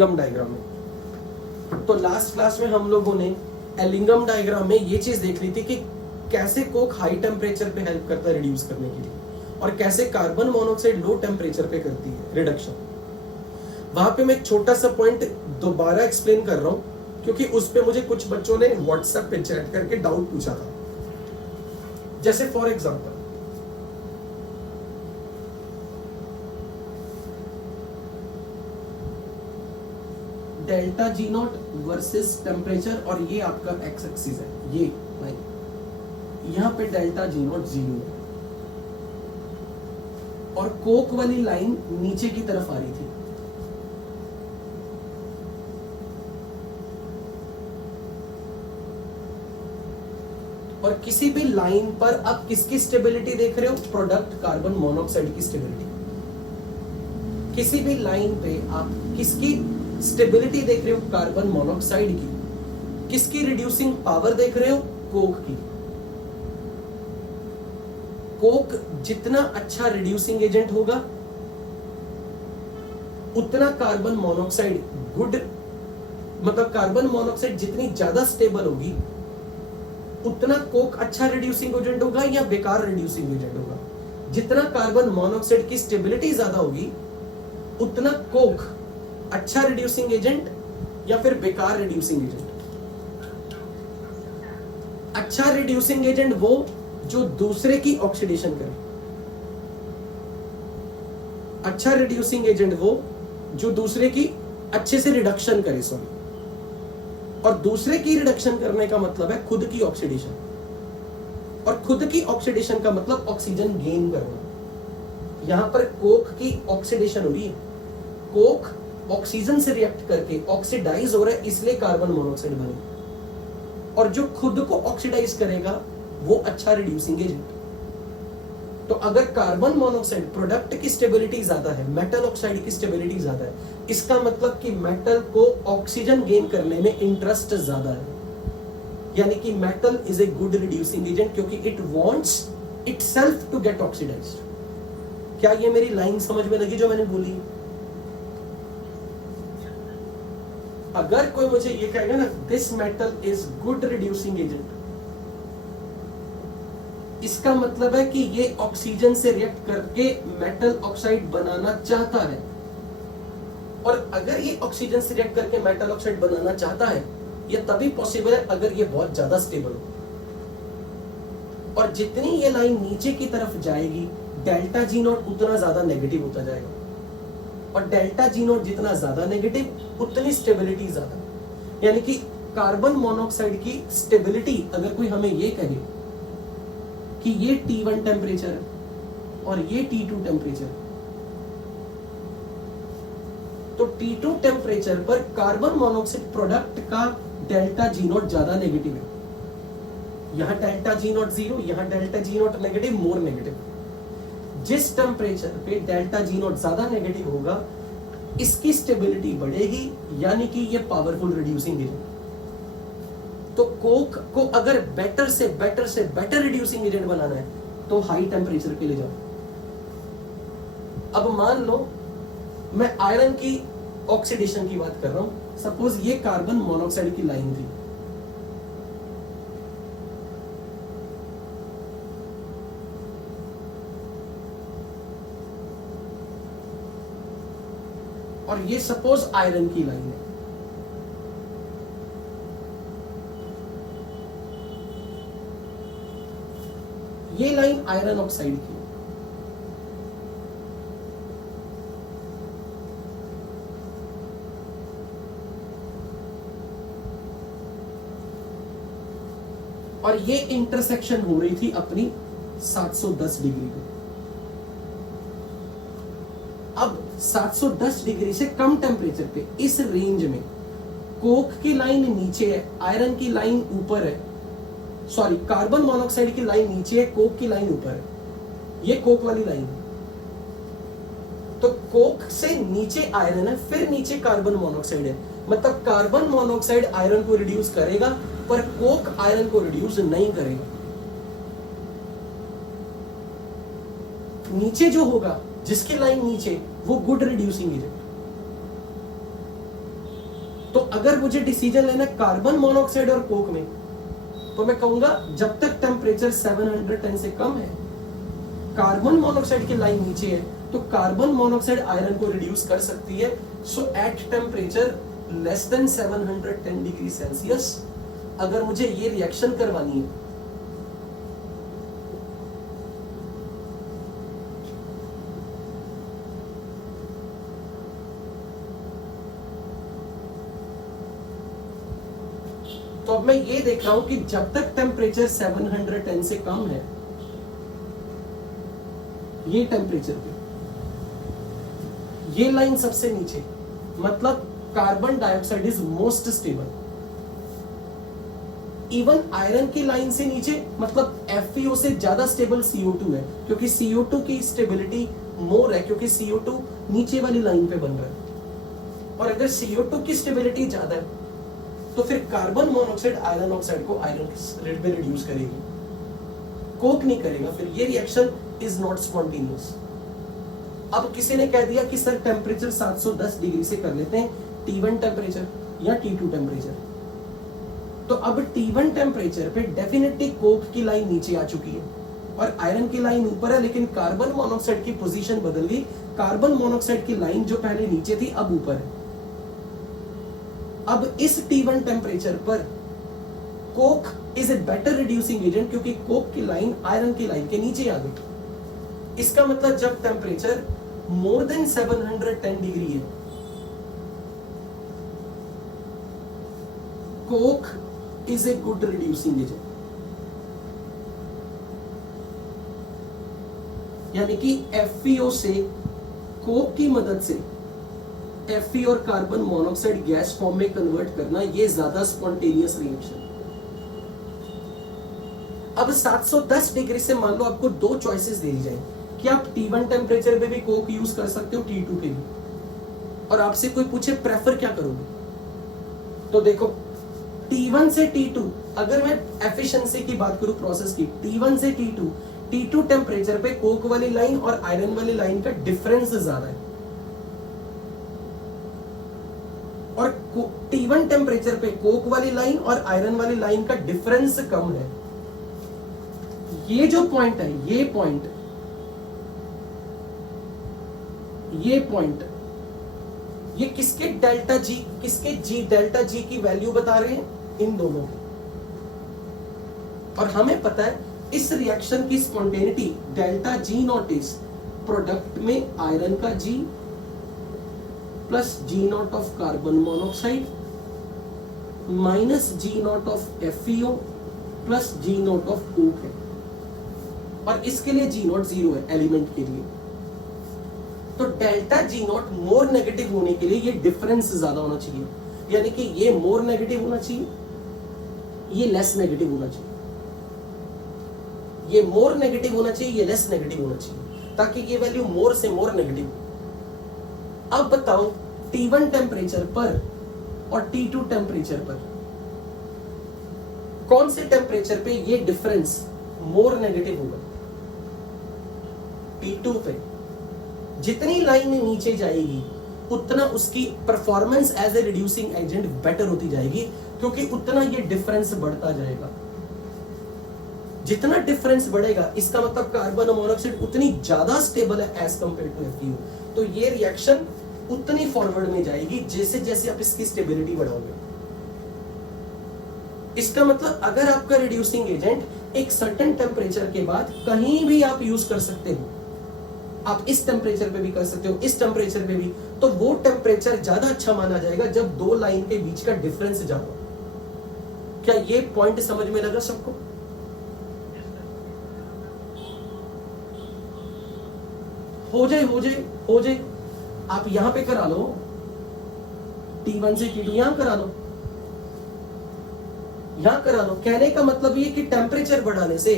Ellingham diagram में। तो last class में हम लोगों ने एलिंगम डायग्राम में ये चीज देख ली थी कि कैसे कोक हाई टेम्परेचर पे हेल्प करता है रिड्यूस करने के लिए और कैसे कार्बन मोनोऑक्साइड लो टेम्परेचर पे करती है रिडक्शन। वहां पे मैं एक छोटा सा पॉइंट दोबारा एक्सप्लेन कर रहा हूं क्योंकि उस पे मुझे कुछ बच्चों ने व्हाट्सएप पे चैट करके डाउट पूछा था। जैसे for example delta G not versus temperature और ये आपका एक्स एक्सिस है, ये लाइन यहां पे डेल्टा जी नॉट 0 है और कोक वाली लाइन नीचे की तरफ आ रही थी। और किसी भी लाइन पर आप किसकी स्टेबिलिटी देख रहे हो? प्रोडक्ट कार्बन मोनोऑक्साइड की स्टेबिलिटी। किसी भी लाइन पे आप किसकी स्टेबिलिटी देख रहे हो? कार्बन मोनोऑक्साइड की। किसकी रिड्यूसिंग पावर देख रहे हो? कोक की। कोक जितना अच्छा रिड्यूसिंग एजेंट होगा उतना कार्बन मोनोऑक्साइड गुड, मतलब कार्बन मोनोऑक्साइड जितनी ज्यादा स्टेबल होगी उतना कोक अच्छा रिड्यूसिंग एजेंट होगा या बेकार रिड्यूसिंग एजेंट होगा। जितना कार्बन मोनोऑक्साइड की स्टेबिलिटी ज्यादा होगी उतना कोक अच्छा रिड्यूसिंग एजेंट या फिर बेकार रिड्यूसिंग एजेंट। अच्छा रिड्यूसिंग एजेंट वो जो दूसरे की ऑक्सीडेशन करे। अच्छा रिड्यूसिंग एजेंट वो जो दूसरे की अच्छे से रिडक्शन करे, सॉरी। और दूसरे की रिडक्शन करने का मतलब है खुद की ऑक्सीडेशन, और खुद की ऑक्सीडेशन का मतलब ऑक्सीजन गेन करना। यहां पर कोक की ऑक्सीडेशन हो रही है, कोक ऑक्सीजन से रिएक्ट करके ऑक्सीडाइज हो रहा है, इसलिए कार्बन मोनोऑक्साइड बनेगा। और जो खुद को ऑक्सीडाइज करेगा वो अच्छा रिड्यूसिंग एजेंट। तो अगर कार्बन मोनोऑक्साइड प्रोडक्ट की स्टेबिलिटी ज्यादा है, मेटल ऑक्साइड की स्टेबिलिटी ज्यादा है, इसका मतलब कि मेटल को ऑक्सीजन गेन करने में इंटरेस्ट ज्यादा है। यानी कि metal is a good reducing agent क्योंकि it wants itself to get oxidised. क्या ये मेरी लाइन समझ में लगी जो मैंने बोली? अगर कोई मुझे ये कहेगा ना this metal is good reducing agent, इसका मतलब है कि ये ऑक्सीजन से रिएक्ट करके मेटल ऑक्साइड बनाना चाहता है। और अगर ये ऑक्सीजन से रिएक्ट करके मेटल ऑक्साइड बनाना चाहता है, ये तभी पॉसिबल है अगर ये बहुत ज्यादा स्टेबल हो। और जितनी ये लाइन नीचे की तरफ जाएगी डेल्टा जी नॉट उतना ज्यादा नेगेटिव होता जाएगा, और डेल्टा जी नॉट जितना ज्यादा नेगेटिव उतनी स्टेबिलिटी ज्यादा। यानी कि कार्बन मोनोऑक्साइड की स्टेबिलिटी अगर कोई हमें ये कहे कि ये T1 टेम्परेचर है और ये T2 टेम्परेचर है, तो T2 टेम्परेचर पर कार्बन मोनोऑक्साइड प्रोडक्ट का डेल्टा जी नॉट ज्यादा नेगेटिव है। यहां डेल्टा जी नॉट 0, यहां delta G not negative, more negative. जिस टेम्परेचर पे डेल्टा जी नॉट ज्यादा नेगेटिव होगा इसकी स्टेबिलिटी बढ़ेगी, यानी कि ये पावरफुल रिड्यूसिंग एजेंट। तो कोक को अगर बेटर से बेटर रिड्यूसिंग एजेंट बनाना है तो हाई टेम्परेचर पे ले जाओ। अब मान लो मैं आयरन की ऑक्सीडेशन की बात कर रहा हूं, सपोज ये कार्बन मोनोऑक्साइड की लाइन थी, और ये सपोज आयरन की लाइन है। ये लाइन आयरन ऑक्साइड की है। और ये इंटरसेक्शन हो रही थी अपनी 710 डिग्री पे। अब 710 डिग्री से कम टेम्परेचर पे इस रेंज में कोक की लाइन नीचे है, आयरन की लाइन ऊपर है, सॉरी कार्बन मोनोऑक्साइड की लाइन नीचे है, कोक की लाइन ऊपर है। ये कोक वाली लाइन है। तो कोक से नीचे आयरन है, फिर नीचे कार्बन मोनोऑक्साइड है, मतलब कार्बन मोनोऑक्साइड आयरन को रिड्यूस करेगा पर कोक आयरन को रिड्यूस नहीं करेगा। नीचे जो होगा जिसकी लाइन नीचे वो गुड रिड्यूसिंग एजेंट, तो अगर मुझे डिसीजन लेना है कार्बन मोनोऑक्साइड और कोक में, तो मैं कहूंगा जब तक टेम्परेचर 710 से कम है, कार्बन मोनोऑक्साइड की लाइन नीचे है, तो कार्बन मोनोऑक्साइड आयरन को रिड्यूस कर सकती है. So at temperature less than 710 degree Celsius अगर मुझे ये रिएक्शन करवानी है, तो अब मैं ये देख रहा हूं कि जब तक टेम्परेचर 710 से कम है, ये टेम्परेचर पे ये लाइन सबसे नीचे, मतलब carbon dioxide is most stable. Even iron की लाइन से नीचे, मतलब FeO से ज्यादा स्टेबल CO2 है, क्योंकि CO2 की स्टेबिलिटी मोर है, क्योंकि CO2 नीचे वाली लाइन पे बन रहा है. और अगर CO2 की स्टेबिलिटी ज्यादा है, तो फिर कार्बन मोनोऑक्साइड आयरन ऑक्साइड को आयरन रेट में रिड्यूस करेगी, कोक नहीं करेगा. फिर ये रिएक्शन इज नॉट स्पॉन्टेनियस. अब किसी ने कह दिया कि सर टेम्परेचर 710 डिग्री से कर लेते हैं T1 टेम्परेचर या T2 टेम्परेचर. तो अब T1 टेम्परेचर पे डेफिनेटली कोक की लाइन नीचे आ चुकी है और आयरन की लाइन ऊपर है, लेकिन कार्बन मोनोऑक्साइड की पोजीशन बदल गई. कार्बन मोनोऑक्साइड की लाइन जो पहले नीचे थी अब ऊपर है. अब इस T1 टेम्परेचर पर Coke is a better reducing agent, क्योंकि कोक की लाइन आयरन की लाइन के नीचे आ गई. इसका मतलब जब टेम्परेचर मोर देन 710 डिग्री है, Coke is a good reducing agent. यानी कि FeO से कोक की मदद से Fe और कार्बन मोनोऑक्साइड गैस फॉर्म में कन्वर्ट करना, ये ज्यादा स्पॉन्टेनियस रिएक्शन. अब 710 डिग्री से मान लो आपको दो चॉइसेस दे दी जाए कि आप T1 टेम्परेचर पे भी कोक यूज कर सकते हो, T2 पे भी, और आपसे कोई पूछे प्रेफर क्या करोगे, तो देखो T1 से T2, अगर मैं एफिशिएंसी की बात करूं प्रोसेस की, T1 से T2 टेम्परेचर पे कोक वाली लाइन और आयरन वाली लाइन का डिफरेंस ज्यादा है, और T1 टेम्परेचर पे कोक वाली लाइन और आयरन वाली लाइन का डिफरेंस कम है. ये जो पॉइंट है, ये पॉइंट ये किसके डेल्टा जी, किसके जी डेल्टा जी की वैल्यू बता रहे हैं, इन दोनों की. और हमें पता है इस रिएक्शन की spontaneity delta G naught is product में आयरन का G plus G naught of carbon monoxide minus G naught of FeO plus G naught of coke है. और इसके लिए जी नॉट 0 है एलिमेंट के लिए. तो delta G not more negative होने के लिए ये डिफरेंस ज्यादा होना चाहिए, यानी कि ये मोर नेगेटिव होना चाहिए, ये लेस नेगेटिव होना चाहिए. ये मोर नेगेटिव होना चाहिए, ये लेस नेगेटिव होना चाहिए, ताकि ये वैल्यू मोर से मोर नेगेटिव. अब बताओ T1 टेम्परेचर पर और T2 टेम्परेचर पर कौन से टेम्परेचर पे ये डिफरेंस मोर नेगेटिव होगा? T2 पे. जितनी लाइन नीचे जाएगी उतना उसकी performance as a reducing agent better होती जाएगी, क्योंकि उतना ये डिफरेंस बढ़ता जाएगा. जितना डिफरेंस बढ़ेगा इसका मतलब कार्बन मोनोऑक्साइड उतनी ज्यादा स्टेबल है एज कंपेयर टू FeO. तो ये रिएक्शन उतनी फॉरवर्ड में जाएगी जैसे जैसे आप इसकी स्टेबिलिटी बढ़ाओगे. इसका मतलब अगर आपका रिड्यूसिंग एजेंट एक सर्टेन टेम्परेचर के बाद कहीं भी आप यूज कर सकते हो, आप इस टेम्परेचर पे भी कर सकते हो, इस टेम्परेचर पे भी, तो वो टेम्परेचर ज्यादा अच्छा माना जाएगा जब दो लाइन के बीच का डिफरेंस ज्यादा हो. क्या ये पॉइंट समझ में लगा सबको? हो जाए आप यहां पे करा लो, T1 से T2 यहां करा लो. कहने का मतलब ये कि टेम्परेचर बढ़ाने से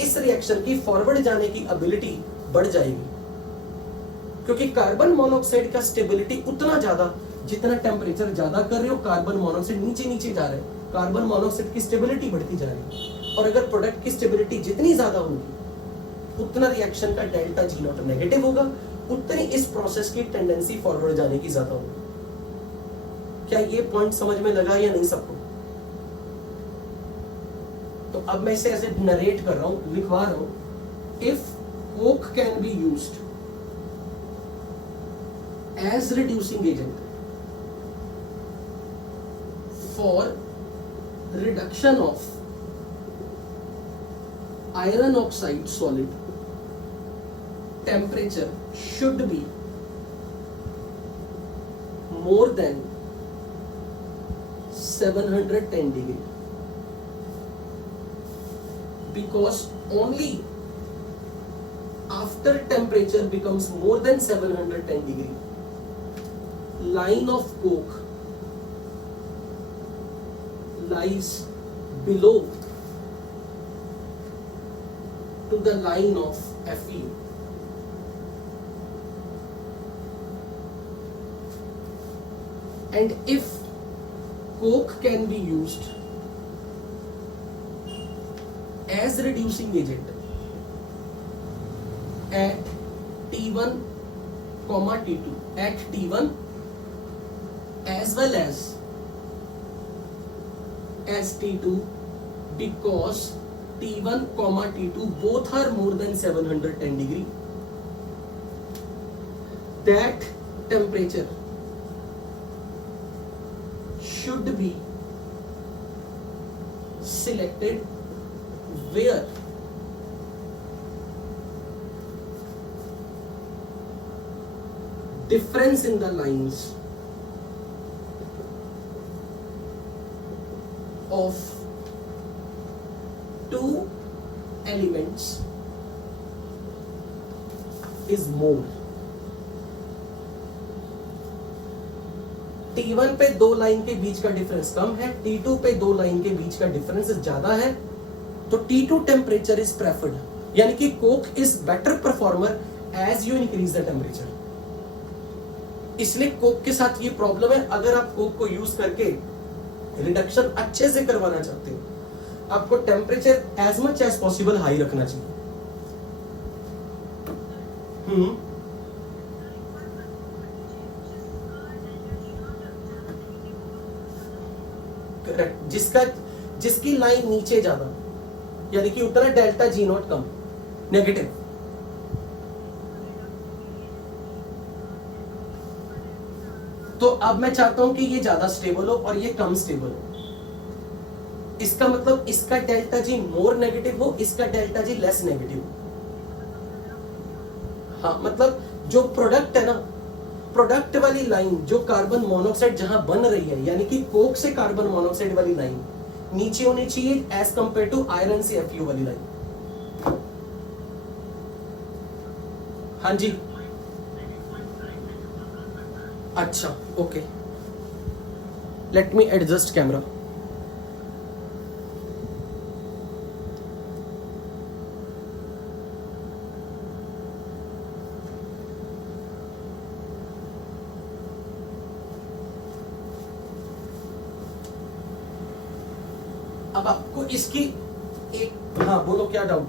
इस रिएक्शन की फॉरवर्ड जाने की एबिलिटी बढ़ जाएगी, क्योंकि कार्बन मोनोऑक्साइड का स्टेबिलिटी उतना ज्यादा, जितना टेम्परेचर ज्यादा कर रहे हो कार्बन मोनोऑक्साइड नीचे जा रहे हैं, कार्बन मोनोऑक्साइड की स्टेबिलिटी बढ़ती जा रही है. और अगर प्रोडक्ट की स्टेबिलिटी जितनी ज्यादा होगी उतना रिएक्शन का डेल्टा जी नॉट नेगेटिव होगा, उतनी इस प्रोसेस की टेंडेंसी फॉरवर्ड जाने की ज्यादा होगी. क्या ये पॉइंट समझ में लगा या नहीं सबको? तो अब मैं इसे ऐसे नरेट कर रहा हूं, लिखवा रहा हूं। If coke can be used as reducing agent for reduction of iron oxide solid, temperature should be more than 710 degree, because only after temperature becomes more than 710 degree, line of coke lies below to the line of Fe. And if coke can be used as reducing agent at T1, T2, at T1 as well as T2, because T1, T2 both are more than 710 degree, that temperature should be selected where difference in the lines of two elements is more. T1 पे दो line के बीच का difference कम है, T2 पे दो line के बीच का difference ज्यादा है, तो T2 टेम्परेचर इज प्रेफर्ड, यानी कि coke is better performer as you increase the temperature. इसलिए कोक के साथ ये प्रॉब्लम है, अगर आप कोक को यूज करके रिडक्शन अच्छे से करवाना चाहते हो, आपको temperature as much as possible high रखना चाहिए। करेक्ट, जिसकी लाइन नीचे ज्यादा, यानी कि उतना delta G not come, negative. तो अब मैं चाहता हूं कि ये ज्यादा स्टेबल हो और ये कम स्टेबल हो। इसका मतलब इसका डेल्टा जी मोर नेगेटिव हो, इसका डेल्टा जी लेस नेगेटिव हो। हाँ, मतलब जो प्रोडक्ट है ना, प्रोडक्ट वाली लाइन जो कार्बन मोनोऑक्साइड जहां बन रही है, यानी कि कोक से कार्बन मोनोऑक्साइड वाली लाइन नीचे होनी चाहिए एज कंपेयर टू आयरन से एफयू वाली लाइन। हाँ जी, अच्छा, okay, let me adjust camera. अब आपको इसकी एक, हाँ बोलो क्या डाउट?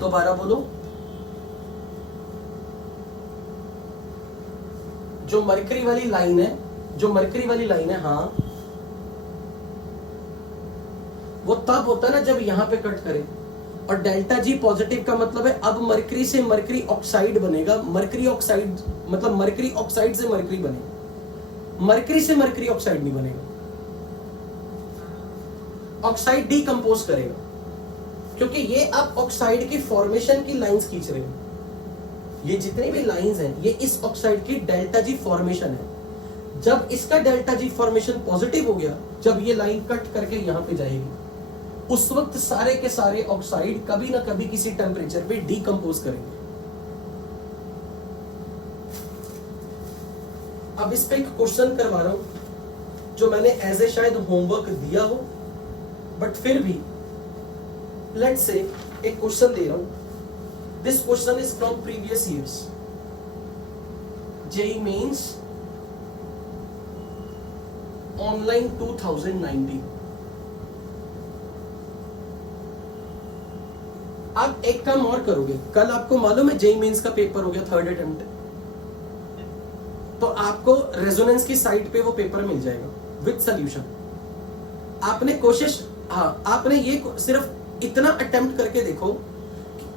दोबारा बोलो। जो मरकरी वाली लाइन है, जो मरकरी वाली लाइन है, हाँ, वो तब होता है ना जब यहां पे कट करे, और डेल्टा जी पॉजिटिव का मतलब है अब मरकरी से मरकरी ऑक्साइड बनेगा। मरकरी ऑक्साइड मतलब मरकरी ऑक्साइड से मरकरी बनेगा, मरकरी से मरकरी ऑक्साइड नहीं बनेगा। ऑक्साइड डीकंपोज करेगा, क्योंकि ये आप ऑक्साइड की फॉर्मेशन की लाइंस खींच रहे हो। ये जितनी भी लाइंस हैं, ये इस ऑक्साइड की डेल्टा जी फॉर्मेशन है। जब इसका डेल्टा जी फॉर्मेशन पॉजिटिव हो गया, जब ये लाइन कट करके यहां पे जाएगी, उस वक्त सारे के सारे ऑक्साइड कभी ना कभी किसी टेम्परेचर पे डीकंपोज करेंगे। अब इस पे एक क्वेश्चन करवा रहा हूं जो मैंने एज ए शायद होमवर्क दिया हो, बट फिर भी लेट्स से एक क्वेश्चन दे रहा हूं। This question is from previous years, JEE mains online 2019। आप एक काम और करोगे, कल आपको मालूम है जेई मेंस का पेपर हो गया 3rd अटेम्प्ट, तो आपको रेजोनेंस की साइट पे वो पेपर मिल जाएगा विद सॉल्यूशन। आपने कोशिश, हाँ आपने ये सिर्फ इतना अटेम्प्ट करके देखो,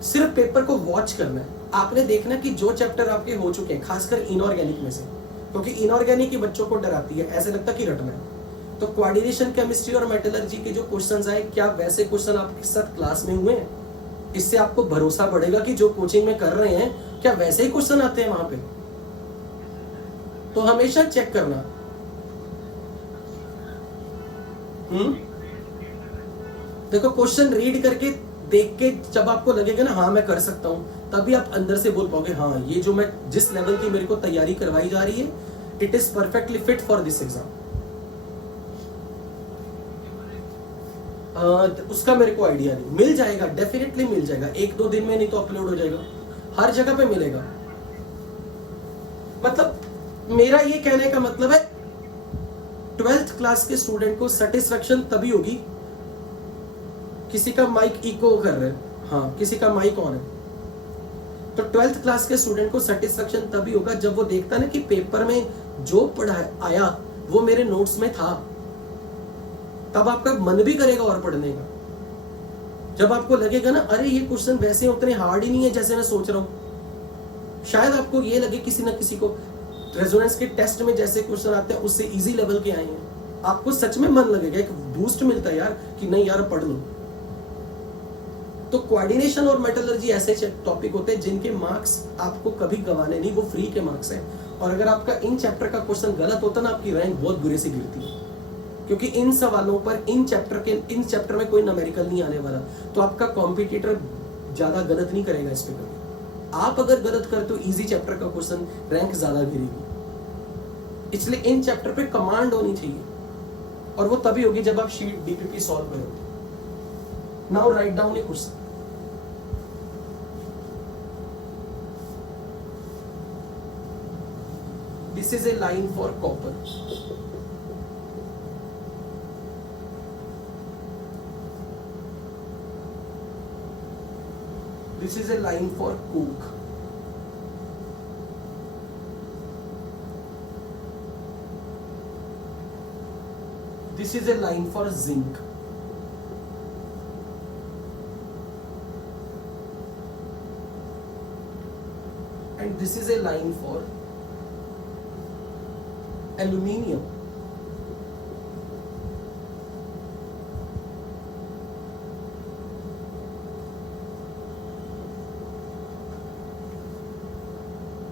सिर्फ पेपर को वॉच करना है। आपने देखना कि जो चैप्टर आपके हो चुके हैं, खासकर इनऑर्गेनिक में से, क्योंकि इनऑर्गेनिक ही बच्चों को डराती है, ऐसे लगता कि रटना है। तो कोऑर्डिनेशन, केमिस्ट्री और मेटलर्जी के जो क्वेश्चंस आए, क्या वैसे क्वेश्चन आपके साथ क्लास में हुए हैं? इससे आपको भरोसा बढ़ेगा कि जो कोचिंग में कर रहे हैं क्या वैसे ही क्वेश्चन आते हैं वहां पे। तो हमेशा चेक करना। देखो क्वेश्चन रीड करके देख के जब आपको लगेगा ना हाँ मैं कर सकता हूं, तभी आप अंदर से बोल पाओगे हाँ ये जो मैं जिस लेवल की मेरे को तैयारी करवाई जा रही है, it is perfectly fit for this exam. उसका मेरे को आइडिया नहीं, मिल जाएगा, डेफिनेटली मिल जाएगा, 1-2 दिन में नहीं तो अपलोड हो जाएगा, हर जगह पे मिलेगा। मतलब मेरा ये कहने का मतलब है 12th क्लास के स्टूडेंट को सेटिस्फेक्शन तभी होगी, किसी का माइक इको कर रहे हैं, हाँ किसी का माइक ऑन है, तो 12th क्लास के स्टूडेंट को सेटिस्फेक्शन तभी होगा जब वो देखता ना कि पेपर में जो पढ़ा आया वो मेरे नोट्स में था, तब आपका मन भी करेगा और पढ़ने का। जब आपको लगेगा ना अरे ये क्वेश्चन वैसे उतने हार्ड ही नहीं है जैसे मैं सोच रहा हूं, शायद आपको ये लगे किसी ना किसी को रेजोनेंस के टेस्ट में जैसे क्वेश्चन आते हैं उससे इजी लेवल के आए हैं, आपको सच में मन लगेगा, एक बूस्ट मिलता है यार कि नहीं यार पढ़ लो। तो कोऑर्डिनेशन और मेटलर्जी ऐसे टॉपिक होते हैं जिनके मार्क्स आपको कभी गंवाने नहीं, वो फ्री के मार्क्स हैं। और अगर आपका इन चैप्टर का क्वेश्चन गलत होता ना, आपकी रैंक बहुत बुरे से गिरती है, क्योंकि इन सवालों पर इन चैप्टर में कोई न्यूमेरिकल नहीं आने वाला, तो आपका कॉम्पिटिटर ज्यादा गलत नहीं करेगा इस पे कभी। आप अगर गलत करते हो इजी चैप्टर का क्वेश्चन, रैंक ज्यादा गिरेगी। इसलिए इन चैप्टर पे कमांड होनी चाहिए, और वो तभी होगी जब आप शीट डीपीपी सॉल्व करोगे। Now write down A question. This is a line for copper. This is a line for coke. This is a line for zinc. And this is a line for aluminium.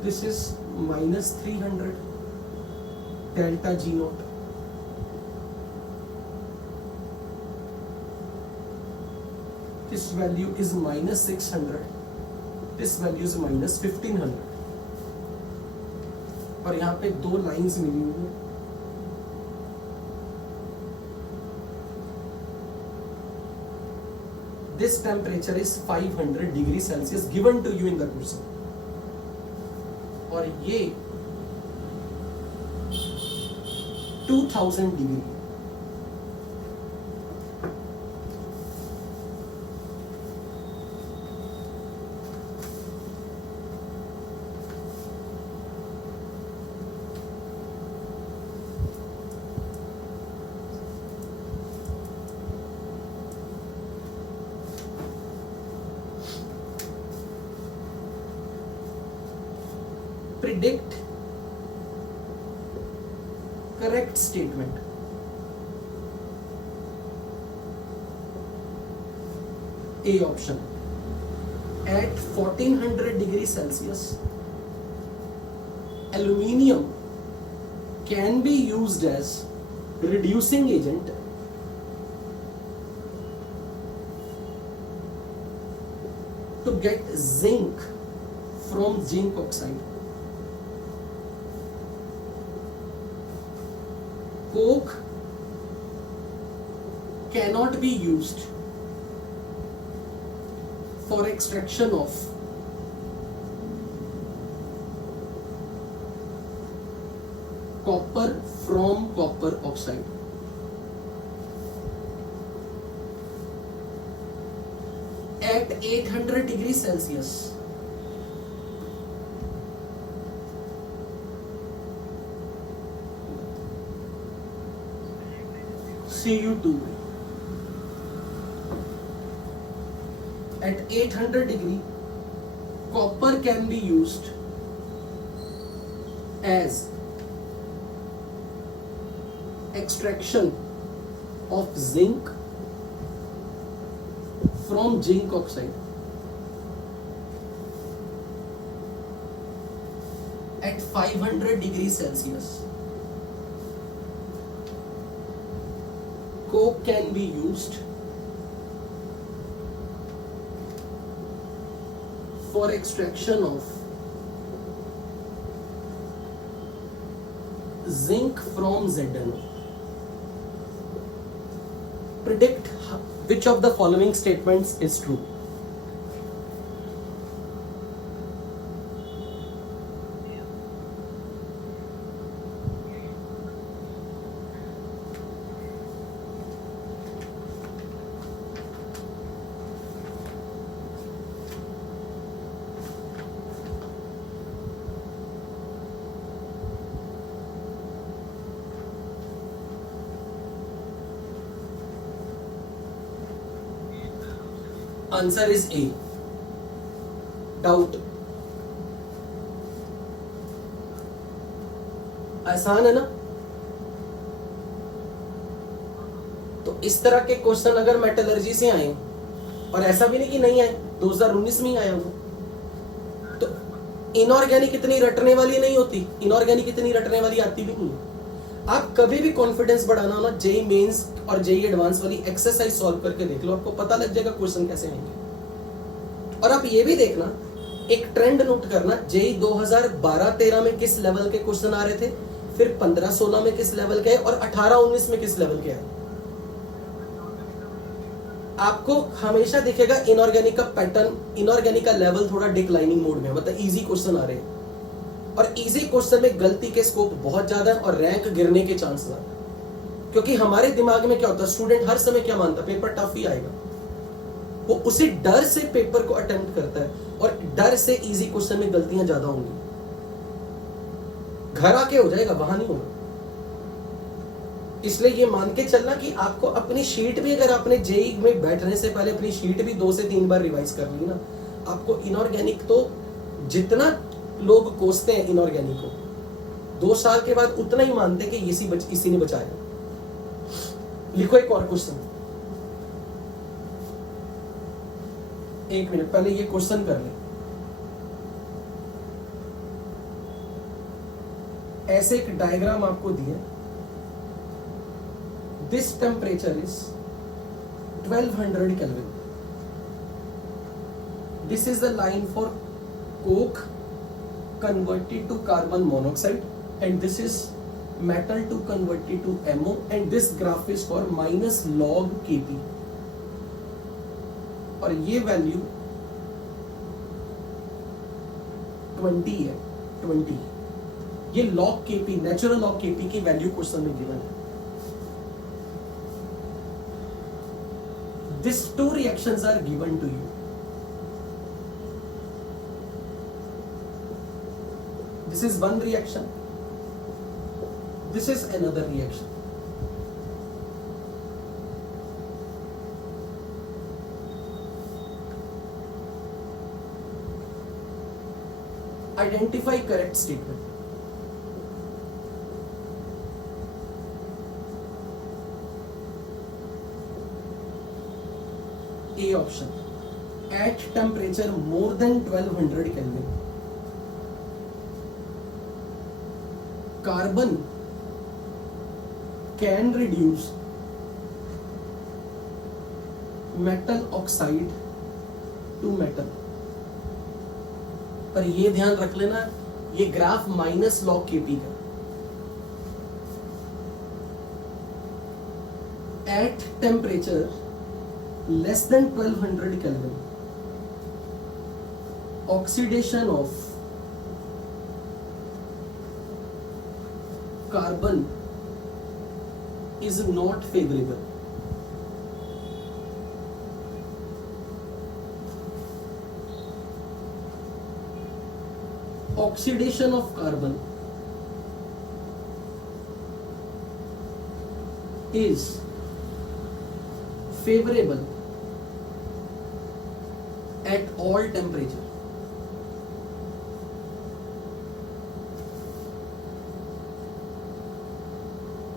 This is -300 delta G naught. This value is -600. This value is -1500. और यहाँ पे 2 lines मिली हुई हैं। This temperature is 500 degrees Celsius given to you in the question. और ये 2000 degree. Predict correct statement. A option. At 1400 degrees Celsius, aluminium can be used as reducing agent to get zinc from zinc oxide. Coke cannot be used for extraction of copper from copper oxide. at 800 degrees Celsius. Cu2. At 800 degree, copper can be used as extraction of zinc from zinc oxide. At 500 degrees Celsius, coke can be used for extraction of zinc from ZnO. Predict which of the following statements is true. Answer is A. Doubt. आसान है ना? तो इस तरह के question अगर metallurgy से आए, और ऐसा भी नहीं कि नहीं आए, 2019 में ही आया वो, तो इनऑर्गेनिक इतनी रटने वाली नहीं होती, इनऑर्गेनिक इतनी रटने वाली आती भी नहीं है। आप कभी भी कॉन्फिडेंस बढ़ाना हो ना, जेई मेंस और जेई एडवांस वाली एक्सरसाइज सॉल्व करके देख लो, आपको पता लग जाएगा क्वेश्चन कैसे आएंगे। और आप ये भी देखना, एक ट्रेंड नोट करना, जेई 2012-13 में किस लेवल के क्वेश्चन आ रहे थे, फिर 15-16 में किस लेवल के, और 18-19 में किस लेवल के आए। आपको हमेशा दिखेगा इनऑर्गेनिक का पैटर्न, इनऑर्गेनिक का लेवल थोड़ा डिक्लाइनिंग मोड में, मतलब इजी क्वेश्चन आ रहे हैं, और इजी क्वेश्चन में गलती के स्कोप बहुत ज्यादा है और रैंक गिरने के चांस ज्यादा है। क्योंकि हमारे दिमाग में क्या होता है, स्टूडेंट हर समय क्या मानता है, पेपर टफ ही आएगा। वो उसी डर से पेपर को अटेम्प्ट करता है, और डर से इजी क्वेश्चन में गलतियां ज्यादा होंगी। घर आके हो जाएगा, वहां नहीं होगा। इसलिए ये मान के चलना कि आपको अपनी शीट भी, अगर आपने जेई में बैठने से पहले अपनी शीट भी 2 से 3 बार रिवाइज कर ली ना, आपको इनऑर्गेनिक तो जितना लोग कोसते हैं इनऑर्गेनिक को, 2 साल के बाद उतना ही मानते कि इसी ने बचाया। लिखो एक और क्वेश्चन, 1 मिनट पहले ये क्वेश्चन कर ले। ऐसे एक डायग्राम आपको दिया, this temperature is 1200 Kelvin. This is the line for coke converted to carbon monoxide, and this is metal to converted to MO, and this graph is for minus log Kp, और ये value 20 है, 20। ये log Kp, natural log Kp की value question में given है। These 2 reactions are given to you. This is one reaction. This is another reaction. Identify correct statement. A option. At temperature more than 1200 Kelvin, carbon can reduce metal oxide to metal। पर ये ध्यान रख लेना, ये graph minus log Kp का। At temperature less than 1200 Kelvin, oxidation of carbon is not favorable। oxidation of carbon is favorable at all temperature.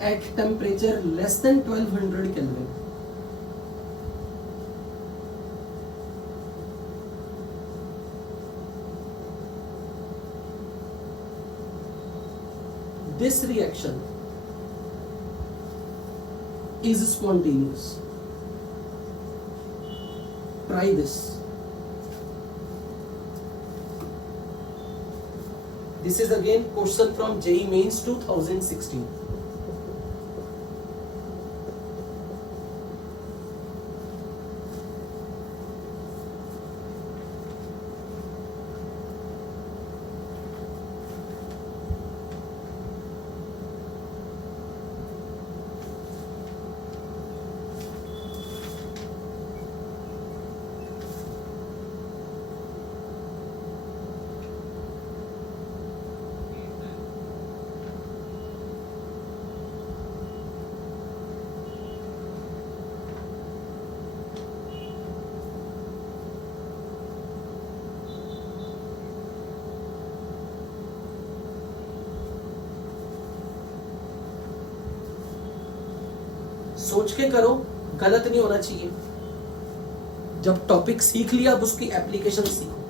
At temperature less than 1200 Kelvin, this reaction is spontaneous. Try this. This is again question from JEE Mains 2016. सोच के करो, गलत नहीं होना चाहिए। जब topic सीख लिया अब उसकी एप्लीकेशन सीखो।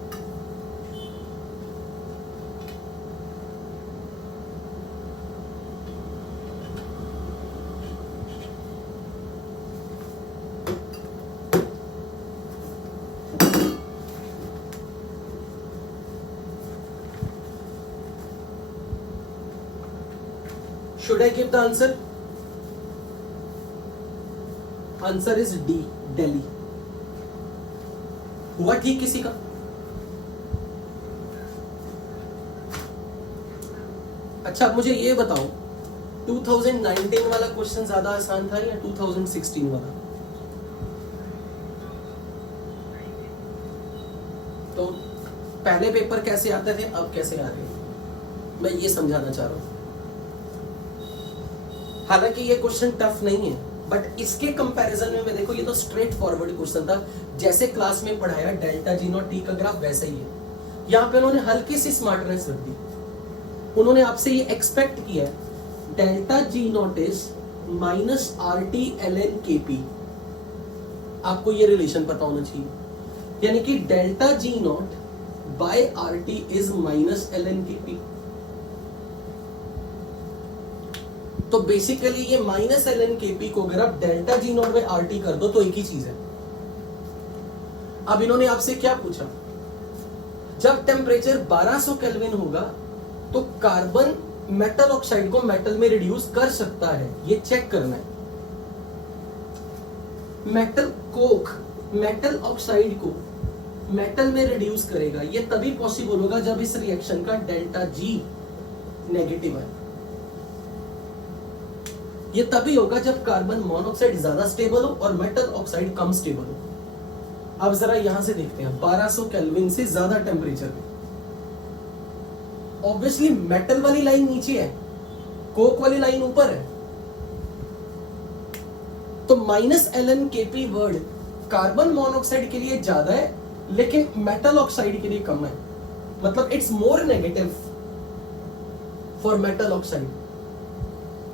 Should I give the answer? Answer is D, Delhi. हुआ ठीक किसी का? अच्छा अब मुझे ये बताओ, 2019 वाला क्वेश्चन ज्यादा आसान था या 2016 वाला? तो पहले पेपर कैसे आते थे, अब कैसे आ रहे हैं, मैं ये समझाना चाह रहा हूं। हालांकि ये क्वेश्चन टफ नहीं है, बट इसके कंपैरिजन में मैं देखो, ये तो स्ट्रेट फॉरवर्ड क्वेश्चन था, जैसे क्लास में पढ़ाया डेल्टा जी नॉट टी का ग्राफ वैसा ही है। यहाँ पे उन्होंने हल्की सी स्मार्टनेस रख दी। उन्होंने आपसे ये एक्सपेक्ट किया delta G naught is minus R T L N K P. आपको ये रिलेशन पता होना चाहिए, यानी कि delta G naught by R T is minus L N K P. तो बेसिकली ये minus L N K P को अगर आप delta G naught by R T कर दो तो एक ही चीज है। अब इन्होंने आपसे क्या पूछा, जब टेम्परेचर 1200 केल्विन होगा तो कार्बन मेटल ऑक्साइड को मेटल में रिड्यूस कर सकता है, ये चेक करना है। मेटल कोक मेटल ऑक्साइड को मेटल में रिड्यूस करेगा, ये तभी पॉसिबल होगा जब इस रिएक्शन का डेल्टा जी नेगेटिव है। ये तभी होगा जब कार्बन मोनोऑक्साइड ज्यादा स्टेबल हो और मेटल ऑक्साइड कम स्टेबल हो। अब जरा यहां से देखते हैं, 1200 केल्विन से ज्यादा टेम्परेचर पे ऑब्वियसली मेटल वाली लाइन नीचे है, कोक वाली लाइन ऊपर है। तो minus L N K P word carbon monoxide के लिए ज्यादा है लेकिन मेटल ऑक्साइड के लिए कम है, मतलब it's more negative for metal oxide.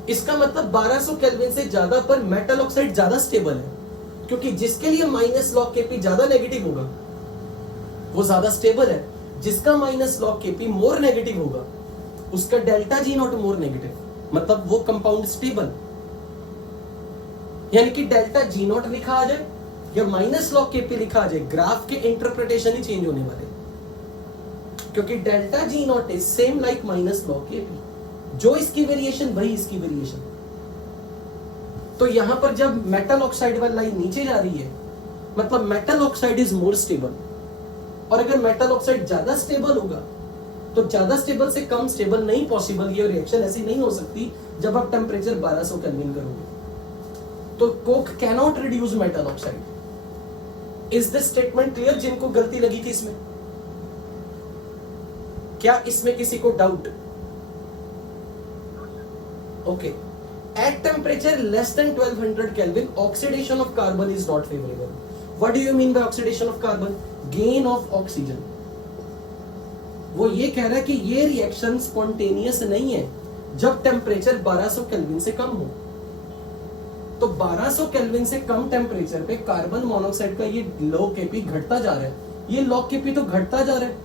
इसका मतलब 1200 केल्विन से ज्यादा पर मेटल ऑक्साइड ज्यादा स्टेबल है, क्योंकि जिसके लिए माइनस लॉग के पी ज्यादा नेगेटिव होगा वो ज्यादा स्टेबल है, जिसका माइनस लॉग के पी मोर नेगेटिव होगा उसका delta G not more negative, मतलब वो कंपाउंड स्टेबल। यानी कि डेल्टा जी नॉट लिखा आ जाए या माइनस लॉग के पी लिखा आ जाए, ग्राफ के इंटरप्रिटेशन ही चेंज होने वाले, क्योंकि delta G naught is same like minus log के पी, जो इसकी वेरिएशन वही इसकी वेरिएशन। तो यहां पर जब मेटल ऑक्साइड वाली लाइन नीचे जा रही है मतलब metal oxide is more stable, और अगर मेटल ऑक्साइड ज्यादा स्टेबल होगा तो ज्यादा स्टेबल से कम स्टेबल नहीं पॉसिबल। ये रिएक्शन ऐसी नहीं हो सकती जब आप टेम्परेचर 1200 केल्विन करोगे। तो Coke can not reduce metal oxide. Is this statement clear? जिनको गलती लगी थी इसमें, क्या इसमें किसी को doubt? Okay, eight temperature less then 1200 kelvin oxidation of carbon is not favourable. What do you mean by oxidation of carbon? Gain of oxygen. वो ये कह रहा है कि ये रिएक्शन स्पॉन्टेनियस नहीं है जब टेम्परेचर 1200 केल्विन से कम हो. तो 1200 केल्विन से कम टेम्परेचर पे कार्बन मोनोऑक्साइड का ये लॉग केपी घटता जा रहा है. ये लॉग केपी तो घटता जा रहा है.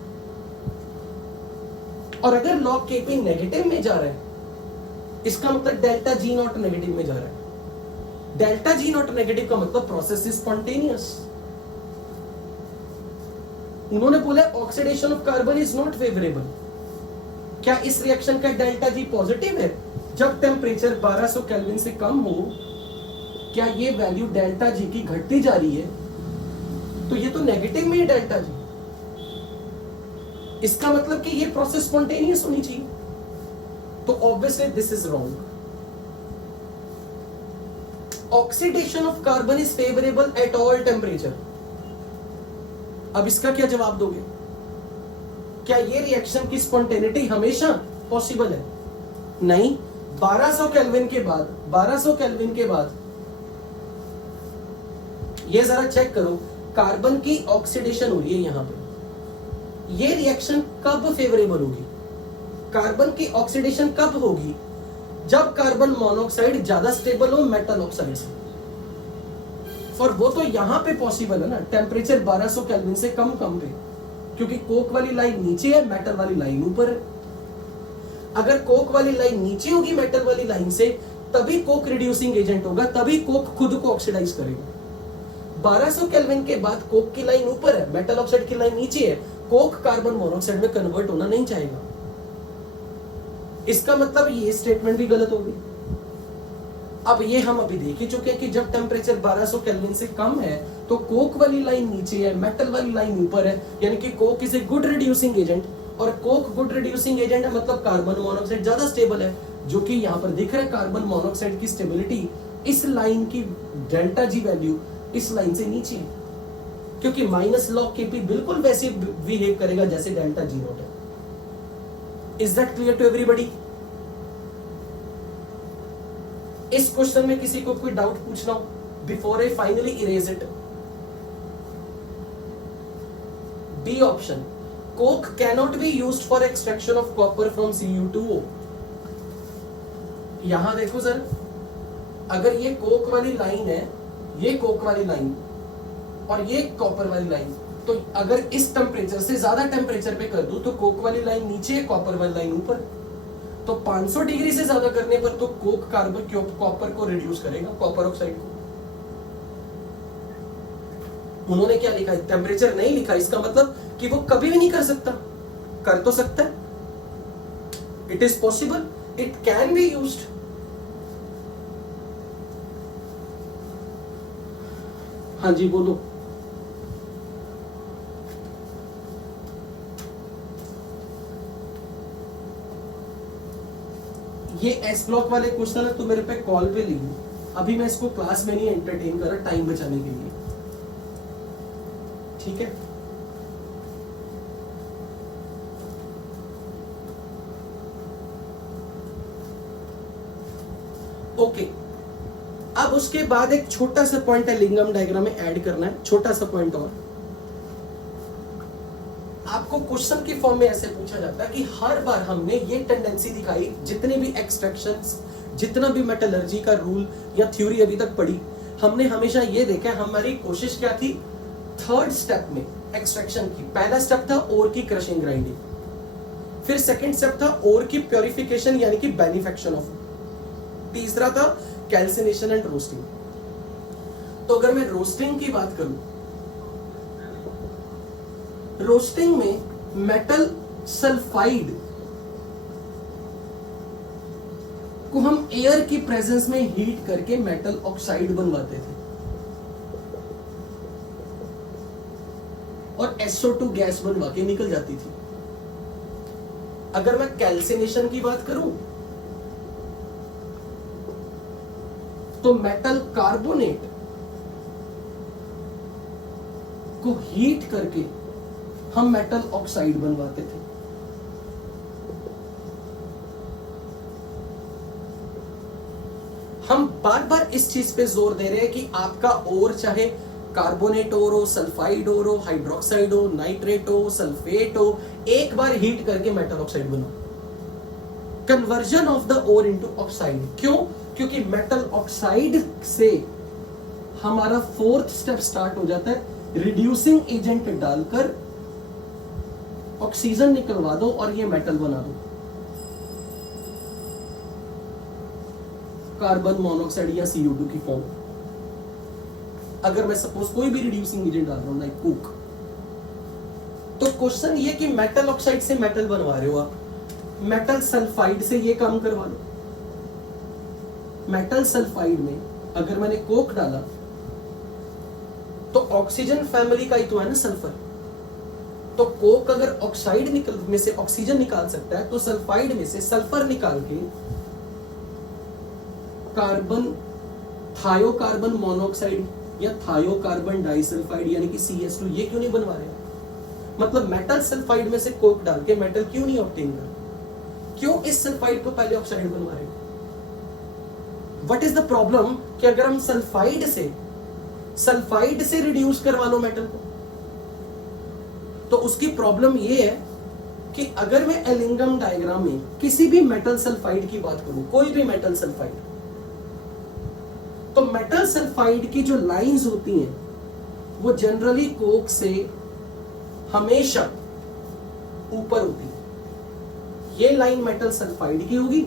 और अगर लॉग केपी नेगेटिव में जा रहा है, इसका मतलब डेल्टा जी नॉट नेगेटिव में जा रहा है. डेल्टा जी नॉट नेगेटिव का मतलब प्रोसेस इज स्पॉन्टेनियस. उन्होंने बोला oxidation of carbon is not favourable. क्या इस रिएक्शन का डेल्टा जी पॉजिटिव है जब टेम्परेचर 1200 केल्विन से कम हो? क्या ये वैल्यू डेल्टा जी की घटती जा रही है? तो ये तो नेगेटिव में है डेल्टा जी. इसका मतलब कि ये प्रोसेस स्पॉन्टेनियस होनी चाहिए. तो obviously this is wrong. Oxidation of carbon is favourable at all temperature. अब इसका क्या जवाब दोगे? क्या ये रिएक्शन की स्पॉन्टेनिटी हमेशा पॉसिबल है? नहीं. 1200 केल्विन के बाद ये जरा चेक करो, कार्बन की ऑक्सीडेशन हो रही है यहां पे. ये रिएक्शन कब फेवरेबल होगी? कार्बन की ऑक्सीडेशन कब होगी? जब कार्बन मोनोऑक्साइड ज्यादा स्टेबल हो मेटल ऑक्साइड से. और वो तो यहां पे पॉसिबल है ना, टेम्परेचर 1200 केल्विन से कम पे, क्योंकि कोक वाली लाइन नीचे है, मेटल वाली लाइन ऊपर है. अगर कोक वाली लाइन नीचे होगी मेटल वाली लाइन से, तभी कोक रिड्यूसिंग एजेंट होगा, तभी कोक खुद को ऑक्सीडाइज करेगा. 1200 केल्विन के बाद कोक की लाइन ऊपर है, मेटल ऑक्साइड की लाइन नीचे है, कोक कार्बन मोनोऑक्साइड में कन्वर्ट होना नहीं चाहेगा. इसका मतलब ये स्टेटमेंट भी गलत होगी. अब ये हम अभी देख ही चुके हैं कि जब टेम्परेचर 1200 केल्विन से कम है तो कोक वाली लाइन नीचे है, मेटल वाली लाइन ऊपर है, यानी कि coke is a good reducing agent. और कोक गुड रिड्यूसिंग एजेंट है, मतलब कार्बन मोनोऑक्साइड ज्यादा स्टेबल है, जो कि यहां पर दिख रहा है. कार्बन मोनोऑक्साइड की स्टेबिलिटी इस लाइन की डेल्टा जी वैल्यू इस लाइन से नीचे है, क्योंकि माइनस लॉग केपी बिल्कुल वैसे बिहेव करेगा जैसे डेल्टा जी नॉट है. Is that clear to everybody? इस क्वेश्चन में किसी को कोई डाउट पूछना हो before I finally erase it? B option, coke cannot be used for extraction of copper from Cu2O. यहां देखो सर, अगर ये कोक वाली लाइन है, ये कोक वाली लाइन और ये कॉपर वाली लाइन, तो अगर इस टेम्परेचर से ज्यादा टेम्परेचर पे कर दूं तो कोक वाली लाइन नीचे है, कॉपर वाली लाइन ऊपर. तो 500 डिग्री से ज्यादा करने पर तो कोक कार्बन कॉपर को रिड्यूस करेगा, कॉपर ऑक्साइड को. उन्होंने क्या लिखा? टेम्परेचर नहीं लिखा. इसका मतलब कि वो कभी भी नहीं कर सकता. कर तो सकता है. It is possible, it can be used. हाँ जी बोलो. ये एस ब्लॉक वाले क्वेश्चन है तो मेरे पे कॉल पे लिखो. अभी मैं इसको क्लास में नहीं एंटरटेन कर रहा, टाइम बचाने के लिए. ठीक है? ओके. अब उसके बाद एक छोटा सा पॉइंट है लिंगम डायग्राम में ऐड करना है, छोटा सा पॉइंट. और आपको क्वेश्चन की फॉर्म में ऐसे पूछा जाता है कि हर बार हमने ये टेंडेंसी दिखाई, जितने भी एक्सट्रैक्शंस, जितना भी मेटलर्जी का रूल या थ्योरी अभी तक पढ़ी, हमने हमेशा ये देखा, हमारी कोशिश क्या थी थर्ड स्टेप में एक्सट्रैक्शन की. पहला स्टेप था ओर की क्रशिंग ग्राइंडिंग, फिर सेकंड स्टेप था ओर की प्योरिफिकेशन यानी कि बेनिफेक्शन ऑफ, तीसरा था कैल्सिनेशन एंड रोस्टिंग. तो अगर मैं रोस्टिंग की बात करूं, रोस्टिंग में मेटल सल्फाइड को हम एयर की प्रेजेंस में हीट करके मेटल ऑक्साइड बनवाते थे और SO2 गैस बनवा के निकल जाती थी. अगर मैं कैल्सिनेशन की बात करूं तो मेटल कार्बोनेट को हीट करके हम मेटल ऑक्साइड बनवाते थे. बार बार इस चीज पे जोर दे रहे हैं कि आपका और चाहे कार्बोनेट और हो, सल्फाइड और हो, हाइड्रोक्साइड हो, नाइट्रेट हो, सल्फेट हो, एक बार हीट करके मेटल ऑक्साइड बनाओ। Conversion of the ore into oxide. क्यों? क्योंकि मेटल ऑक्साइड से हमारा फोर्थ स्टेप स्टार्ट हो जाता है, रिड्यूसिंग एजेंट डालकर ऑक्सीजन निकलवा दो और ये मेटल बना दो, कार्बन मोनोऑक्साइड या CO2 की फॉर्म। अगर मैं सपोज कोई भी रिड्यूसिंग एजेंट डाल रहा हूं लाइक कोक, तो क्वेश्चन ये कि मेटल ऑक्साइड से मेटल बनवा रहे हो आप, मेटल सल्फाइड से ये काम करवा लो। मेटल सल्फाइड में अगर मैंने कोक डाला तो ऑक्सीजन फैमिली का ही तो है ना सल्फर, तो कोक अगर ऑक्साइड में से ऑक्सीजन निकाल सकता है तो सल्फाइड में से सल्फर निकाल के कार्बन थायोकार्बन मोनोऑक्साइड या थायोकार्बन डाइसल्फाइड यानी कि CS2 ये क्यों नहीं बनवा रहे? मतलब मेटल सल्फाइड में से कोक डाल के मेटल क्यों नहीं ऑब्टेन कर? क्यों इस सल्फाइड को पहले ऑक्साइड बनवा रहे? व्हाट इज द प्रॉब्लम कि अगर हम सल्फाइड से रिड्यूस करवा लो मेटल को, तो उसकी प्रॉब्लम ये है कि अगर मैं एलिंगम डायग्राम में किसी भी मेटल सल्फाइड की बात करूं, कोई भी मेटल सल्फाइड, तो मेटल सल्फाइड की जो लाइंस होती हैं वो जनरली कोक से हमेशा ऊपर होती है। ये लाइन मेटल सल्फाइड की होगी,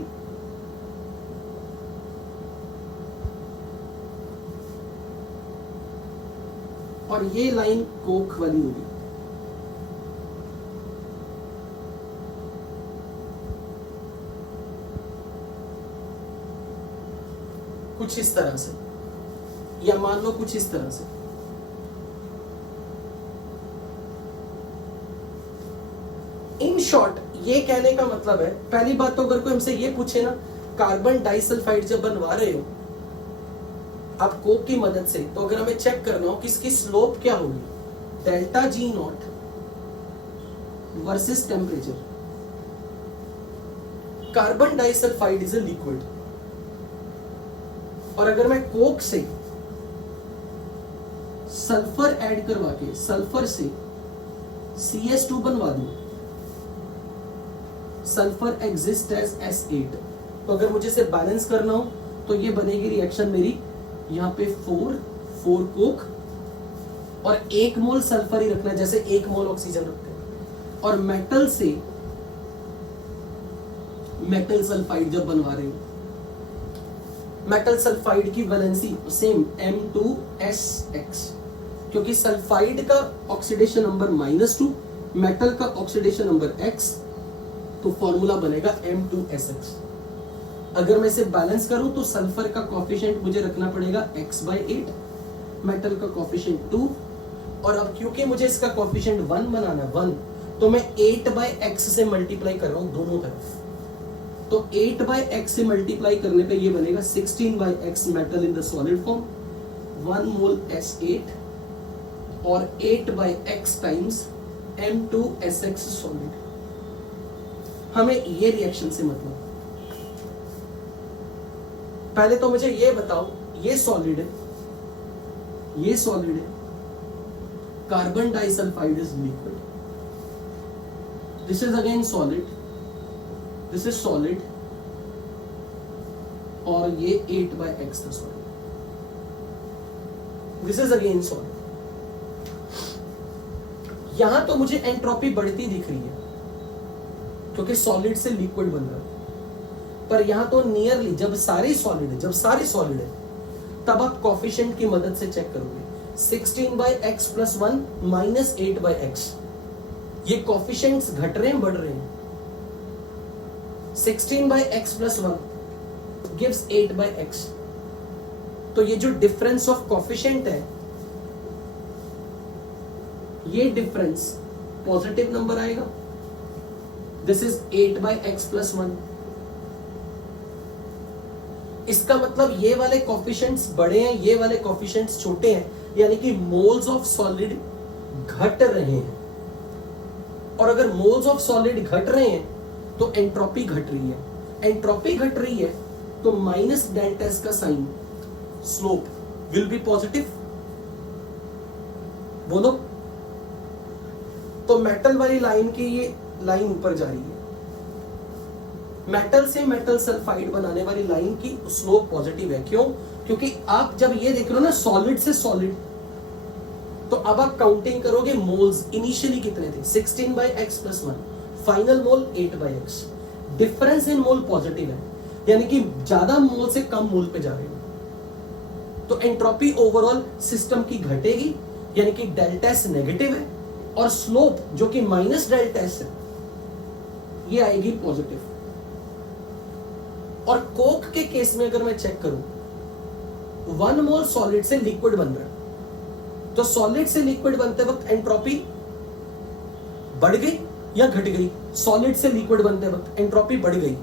और ये लाइन कोक वाली होगी। कुछ इस तरह से, या मान लो कुछ इस तरह से। इन शॉर्ट ये कहने का मतलब है, पहली बात तो अगर कोई हमसे ये पूछे ना, कार्बन डाइसल्फाइड जब बनवा रहे हो आप कोक की मदद से, तो अगर हमें चेक करना हो कि इसकी स्लोप क्या होगी, delta G not versus temperature. Carbon disulphide is a liquid, और अगर मैं कोक से सल्फर ऐड करवा के सल्फर से CS2 बनवा दूं, सल्फर एग्जिस्ट एज S8, तो अगर मुझे इसे बैलेंस करना हो तो ये बनेगी रिएक्शन मेरी, यहां पे 4 कोक और 1 मोल सल्फर ही रखना है, जैसे 1 मोल ऑक्सीजन रखते हैं। और मेटल से मेटल सल्फाइड जब बनवा रहे हैं, मेटल सल्फाइड की वैलेंसी सेम M2SX, क्योंकि सल्फाइड का ऑक्सीडेशन नंबर -2, मेटल का ऑक्सीडेशन नंबर X, तो फॉर्मूला बनेगा M2SX। अगर मैं इसे बैलेंस करूं तो सल्फर का कोफिशिएंट मुझे रखना पड़ेगा x/8, मेटल का कोफिशिएंट 2, और अब क्योंकि मुझे इसका कोफिशिएंट 1 बनाना है 1, तो मैं 8/x से मल्टीप्लाई कर रहा हूं दोनों तरफ। तो 8/x से मल्टीप्लाई करने पे ये बनेगा 16/x metal in the solid form, 1 mole S8 और 8/x टाइम्स M2SX सॉलिड। हमें ये रिएक्शन से मतलब, पहले तो मुझे ये बताओ, ये सॉलिड है, ये सॉलिड है, carbon disulphide is liquid, this is again solid, this is solid, और ये 8/x था solid, this is again solid. यहां तो मुझे एंट्रोपी बढ़ती दिख रही है क्योंकि सॉलिड से लिक्विड बन रहा है, पर यहां तो नियरली जब सारे सॉलिड है तब आप कोफिशिएंट की मदद से चेक करोगे, 16/x + 1 - 8/x, ये कोफिशिएंट्स घट रहे हैं बढ़ रहे हैं? 16/x + 1 gives 8/x, तो ये जो डिफरेंस ऑफ कोफिशिएंट है, ये डिफरेंस पॉजिटिव नंबर आएगा, दिस इज 8/x + 1। इसका मतलब ये वाले कोफिशिएंट्स बड़े हैं, ये वाले कोफिशिएंट्स छोटे हैं, यानी कि मोल्स ऑफ सॉलिड घट रहे हैं। और अगर मोल्स ऑफ सॉलिड घट रहे हैं तो एंट्रोपी घट रही है, एंट्रोपी घट रही है तो -डेल्टा S का sign slope will be positive. बोलो। तो मेटल वाली लाइन की ये लाइन ऊपर जा रही है, मेटल से मेटल सल्फाइड बनाने वाली लाइन की स्लोप पॉजिटिव है। क्यों? क्योंकि आप जब ये देख रहे हो ना सॉलिड से सॉलिड, तो अब आप काउंटिंग करोगे मोल्स इनिशियली कितने थे, 16/x+1, final mole 8/x। Difference in mole positive है, यानी कि ज्यादा मोल से कम मोल पे जा रहे हो, तो एंट्रोपी ओवरऑल सिस्टम की घटेगी, यानी कि डेल्टा एस नेगेटिव है, और स्लोप जो कि माइनस डेल्टा एस है ये आएगी पॉजिटिव। और कोक के केस में अगर मैं चेक करूं, 1 मोल सॉलिड से लिक्विड बन रहा है, तो सॉलिड से लिक्विड बनते वक्त एंट्रोपी बढ़ गई या घट गई? सॉलिड से लिक्विड बनते वक्त एंट्रोपी बढ़ गई।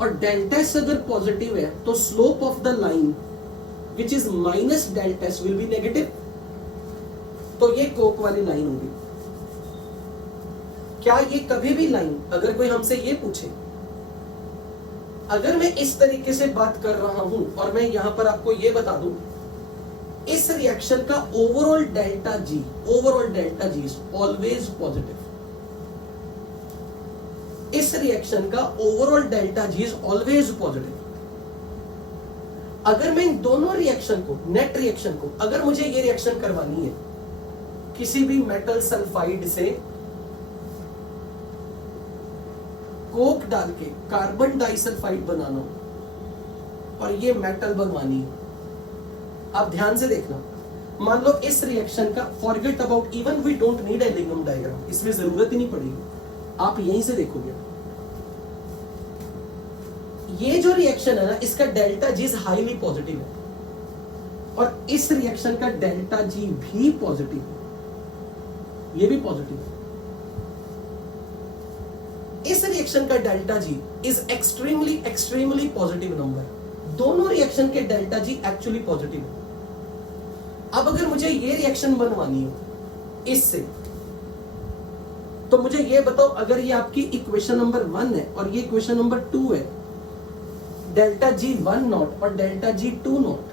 और डेल्टा एस अगर पॉजिटिव है तो slope of the line which is minus delta S will be negative. तो ये कोक वाली लाइन होगी। क्या ये कभी भी लाइन, अगर कोई हमसे ये पूछे, अगर मैं इस तरीके से बात कर रहा हूं और मैं यहां पर आपको ये बता दूं, इस रिएक्शन का overall delta G is always positive. इस रिएक्शन का overall delta G is always positive. अगर मैं इन दोनों रिएक्शन को, नेट रिएक्शन को, अगर मुझे ये रिएक्शन करवानी है किसी भी मेटल सल्फाइड से कोक डाल के कार्बन डाइसल्फाइड बनाना हो और ये मेटल बनवानी है, आप ध्यान से देखना। मान लो इस रिएक्शन का, forget about, even we don't need a Ellingham diagram, इसमें जरूरत ही नहीं पड़ेगी, आप यहीं से देखोगे। ये जो रिएक्शन है ना, इसका delta G is highly positive है, और इस रिएक्शन का डेल्टा जी भी पॉजिटिव है, ये भी पॉजिटिव है। इस रिएक्शन का delta G is extremely positive number. दोनों रिएक्शन के डेल्टा जी एक्चुअली पॉजिटिव है। अब अगर मुझे ये रिएक्शन बनवानी हो इससे, तो मुझे ये बताओ, अगर ये आपकी इक्वेशन नंबर 1 है और ये इक्वेशन नंबर 2 है, डेल्टा जी 1 नॉट और डेल्टा जी 2 नॉट,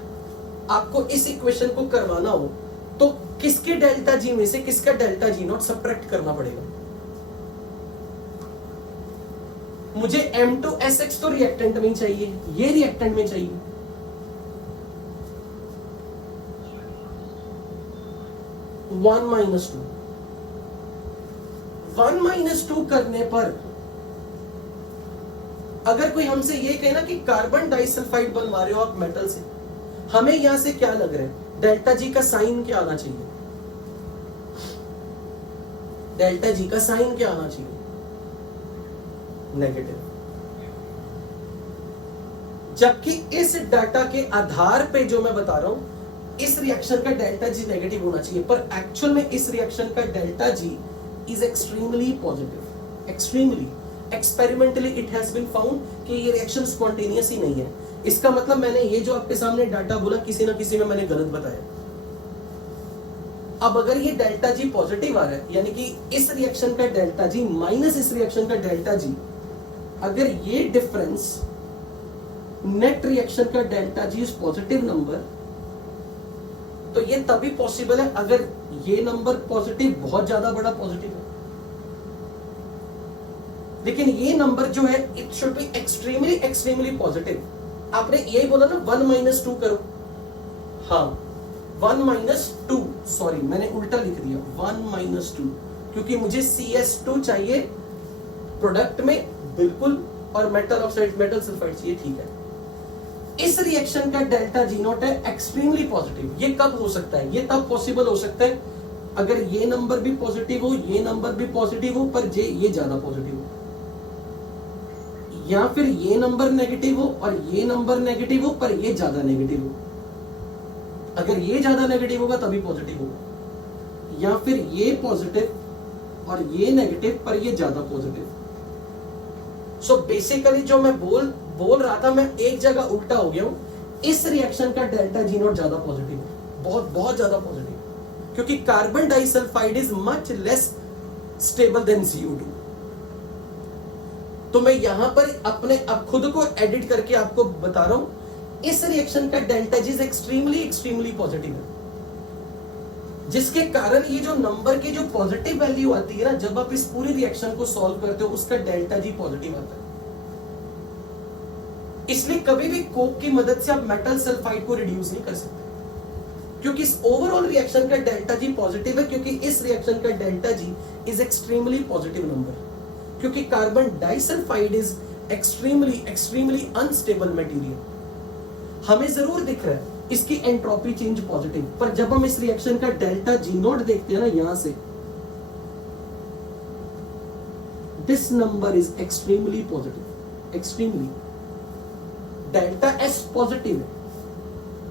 आपको इस इक्वेशन को करवाना हो तो किसके डेल्टा जी में से किसका डेल्टा जी नॉट सब्ट्रैक्ट करना पड़ेगा? मुझे M2SX तो रिएक्टेंट में चाहिए, ये रिएक्टेंट में चाहिए। वन माइनस टू करने पर अगर कोई हमसे ये कहे ना कि कार्बन डाइसल्फाइड बनवा रहे हो आप मेटल से, हमें यहां से क्या लग रहा है, डेल्टा जी का साइन क्या आना चाहिए? डेल्टा जी का साइन क्या आना चाहिए? नेगेटिव। जबकि इस डाटा के आधार पे जो मैं बता रहा हूं, इस रिएक्शन का डेल्टा जी नेगेटिव होना चाहिए, पर एक्चुअल में इस रिएक्शन का delta G is extremely positive. Extremely, experimentally it has been found कि ये रिएक्शन स्पॉन्टेनियस ही नहीं है। इसका मतलब मैंने ये जो आपके सामने डाटा बोला, किसी ना किसी में मैंने गलत बताया। अब अगर ये डेल्टा जी पॉजिटिव आ रहा है, यानी कि इस रिएक्शन का डेल्टा जी माइनस इस रिएक्शन का डेल्टा जी, अगर ये डिफरेंस नेट रिएक्शन का delta G is positive number, तो ये तभी पॉसिबल है अगर ये नंबर पॉजिटिव बहुत ज्यादा बड़ा पॉजिटिव है। लेकिन ये नंबर जो है it should be extremely positive. आपने यही बोला ना 1 - 2 करो, हाँ 1 - 2, सॉरी मैंने उल्टा लिख दिया, 1 - 2, क्योंकि मुझे CS2 चाहिए प्रोडक्ट में बिल्कुल, और मेटल ऑक्साइड मेटल सल्फाइड चाहिए, ठीक है। इस रिएक्शन का डेल्टा जी नॉट है एक्सट्रीमली पॉजिटिव। ये कब हो सकता है? ये तब पॉसिबल हो सकता है अगर ये नंबर भी पॉजिटिव हो, ये नंबर भी पॉजिटिव हो, पर ये ज्यादा पॉजिटिव हो, या फिर ये नंबर नेगेटिव हो और ये नंबर नेगेटिव हो पर ये ज्यादा नेगेटिव हो। अगर ये ज्यादा नेगेटिव होगा तभी पॉजिटिव होगा, या फिर ये पॉजिटिव और ये नेगेटिव पर ये ज्यादा पॉजिटिव। सो बेसिकली जो मैं बोल रहा था, मैं एक जगह उल्टा हो गया हूं। इस रिएक्शन का डेल्टा जी नॉट ज्यादा पॉजिटिव है, बहुत ज्यादा पॉजिटिव, क्योंकि carbon disulphide is much less stable then CO2। तो मैं यहां पर अपने अब खुद को एडिट करके आपको बता रहा हूं, इस रिएक्शन का delta G is extremely positive है, जिसके कारण ये जो नंबर की जो पॉजिटिव वैल्यू आती है ना, जब आप इस पूरी रिएक्शन को सॉल्व करते हो उसका डेल्टा जी पॉजिटिव आता है। इसलिए कभी भी कोक की मदद से आप मेटल सल्फाइड को रिड्यूस नहीं कर सकते, क्योंकि इस ओवरऑल रिएक्शन का डेल्टा जी पॉजिटिव है, क्योंकि इस रिएक्शन का delta G is extremely positive number, क्योंकि carbon disulphide is extremely unstable material. हमें जरूर दिख रहा है इसकी एंट्रोपी चेंज पॉजिटिव, पर जब हम इस रिएक्शन का डेल्टा जी नोट देखते हैं ना, यहां से this number is extremely positive, extremely. Delta S positive है,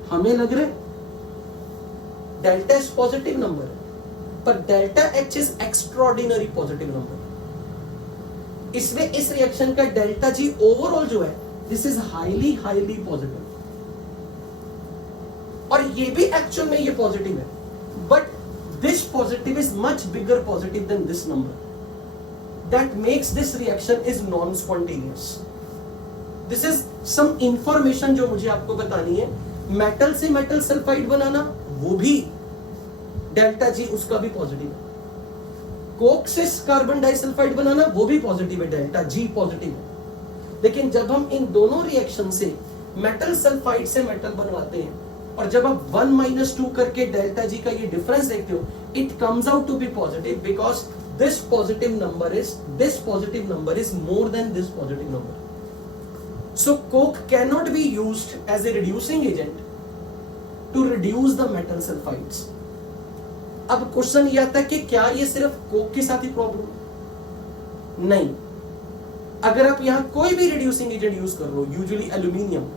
हमें लग रहा है डेल्टा एस पॉजिटिव नंबर है, पर delta H is extraordinary positive number. इसलिए इस रिएक्शन का डेल्टा जी ओवरऑल जो है दिस इज हाईली पॉजिटिव, और ये भी एक्चुअल में ये पॉजिटिव है, but this positive is much bigger positive than this number, that makes this reaction is non spontaneous. This is some information जो मुझे आपको बतानी है। मेटल से मेटल सल्फाइड बनाना, वो भी डेल्टा जी उसका भी पॉजिटिव है। कोक से कार्बन डाइसल्फाइड बनाना, वो भी पॉजिटिव है, डेल्टा जी पॉजिटिव है। लेकिन जब हम इन दोनों रिएक्शन से मेटल सल्फाइड से मेटल बनवाते हैं, और जब आप 1 - 2 करके डेल्टा जी का ये डिफरेंस देखते हो, it comes out to be positive, because this positive number is more than this positive number. So coke cannot be used as a reducing agent to reduce the metal sulfides. अब question ये आता है कि क्या ये सिर्फ Coke के साथ ही प्रॉब्लम है? नहीं, अगर आप यहां कोई भी रिड्यूसिंग एजेंट यूज कर लो, यूजुअली एल्यूमिनियम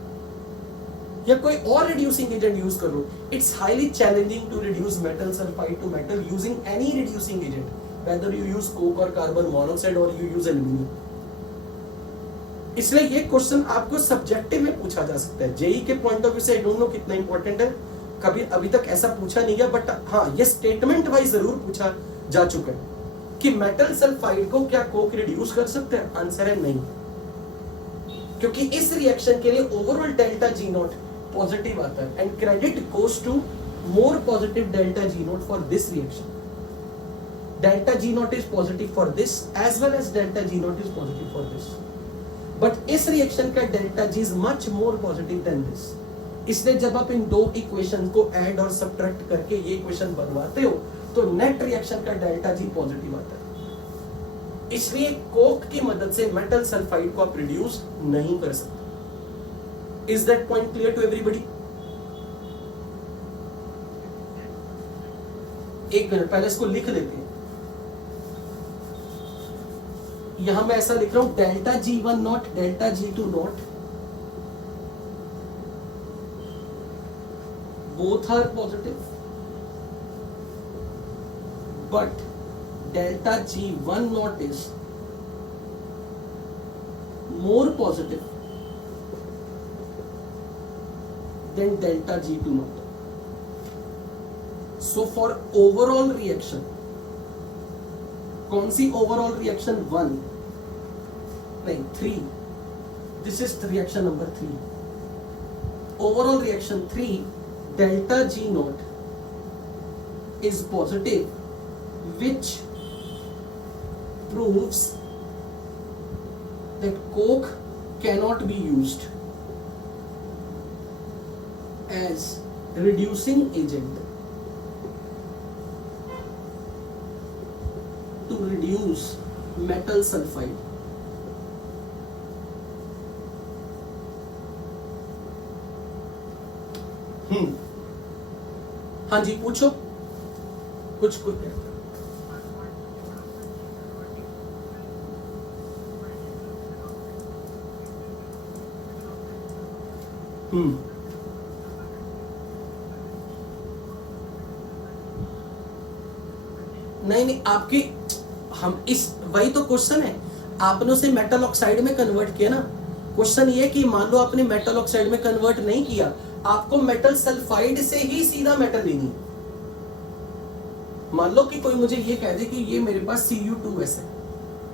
या कोई और रिड्यूसिंग एजेंट यूज कर लो, it's highly challenging to reduce metal sulphide to metal using any reducing agent, whether you use coke और कार्बन मोनोऑक्साइड और यू यूज एल्यूमिनियम। इसलिए ये क्वेश्चन आपको सब्जेक्टिव में पूछा जा सकता है। जेई के पॉइंट ऑफ व्यू से आई डोंट नो कितना इंपॉर्टेंट है, कभी अभी तक ऐसा पूछा नहीं गया, बट हाँ ये स्टेटमेंट वाइज जरूर पूछा जा चुका है कि मेटल सल्फाइड को क्या कोक रिड्यूस कर सकते हैं। आंसर है नहीं, क्योंकि इस रिएक्शन के लिए overall delta G naught positive आता है, and credit goes to more positive delta G naught for this reaction. Delta G naught is positive for this as well as delta G naught is positive for this, but इस reaction का delta G is much more positive than this. इसलिए जब आप इन दो equation को add और subtract करके ये इक्वेशन बनवाते हो, तो नेट रिएक्शन का डेल्टा जी पॉजिटिव आता है। इसलिए कोक की मदद से मेटल सल्फाइड को आप रिड्यूस नहीं कर सकते। Is that point clear to everybody? एक मिनट पहले इसको लिख लेते हैं। यहां मैं ऐसा लिख रहा हूं, delta G1 not delta G2 not both are positive, but delta G1 naught is more positive than delta G2 naught. So for overall reaction, कौन सी overall reaction? 1 नहीं 3. This is the reaction number 3. Overall reaction 3, delta G naught is positive, which proves that coke cannot be used as reducing agent to reduce metal sulfide. हाँ जी पूछो कुछ कुछ। नहीं आपकी हम इस वही तो क्वेश्चन है, आपने उसे मेटल ऑक्साइड में कन्वर्ट किया ना। क्वेश्चन ये कि मान लो आपने मेटल ऑक्साइड में कन्वर्ट नहीं किया, आपको मेटल सल्फाइड से ही सीधा मेटल लेनी है। मान लो कि कोई मुझे ये कह दे कि ये मेरे पास Cu2S है,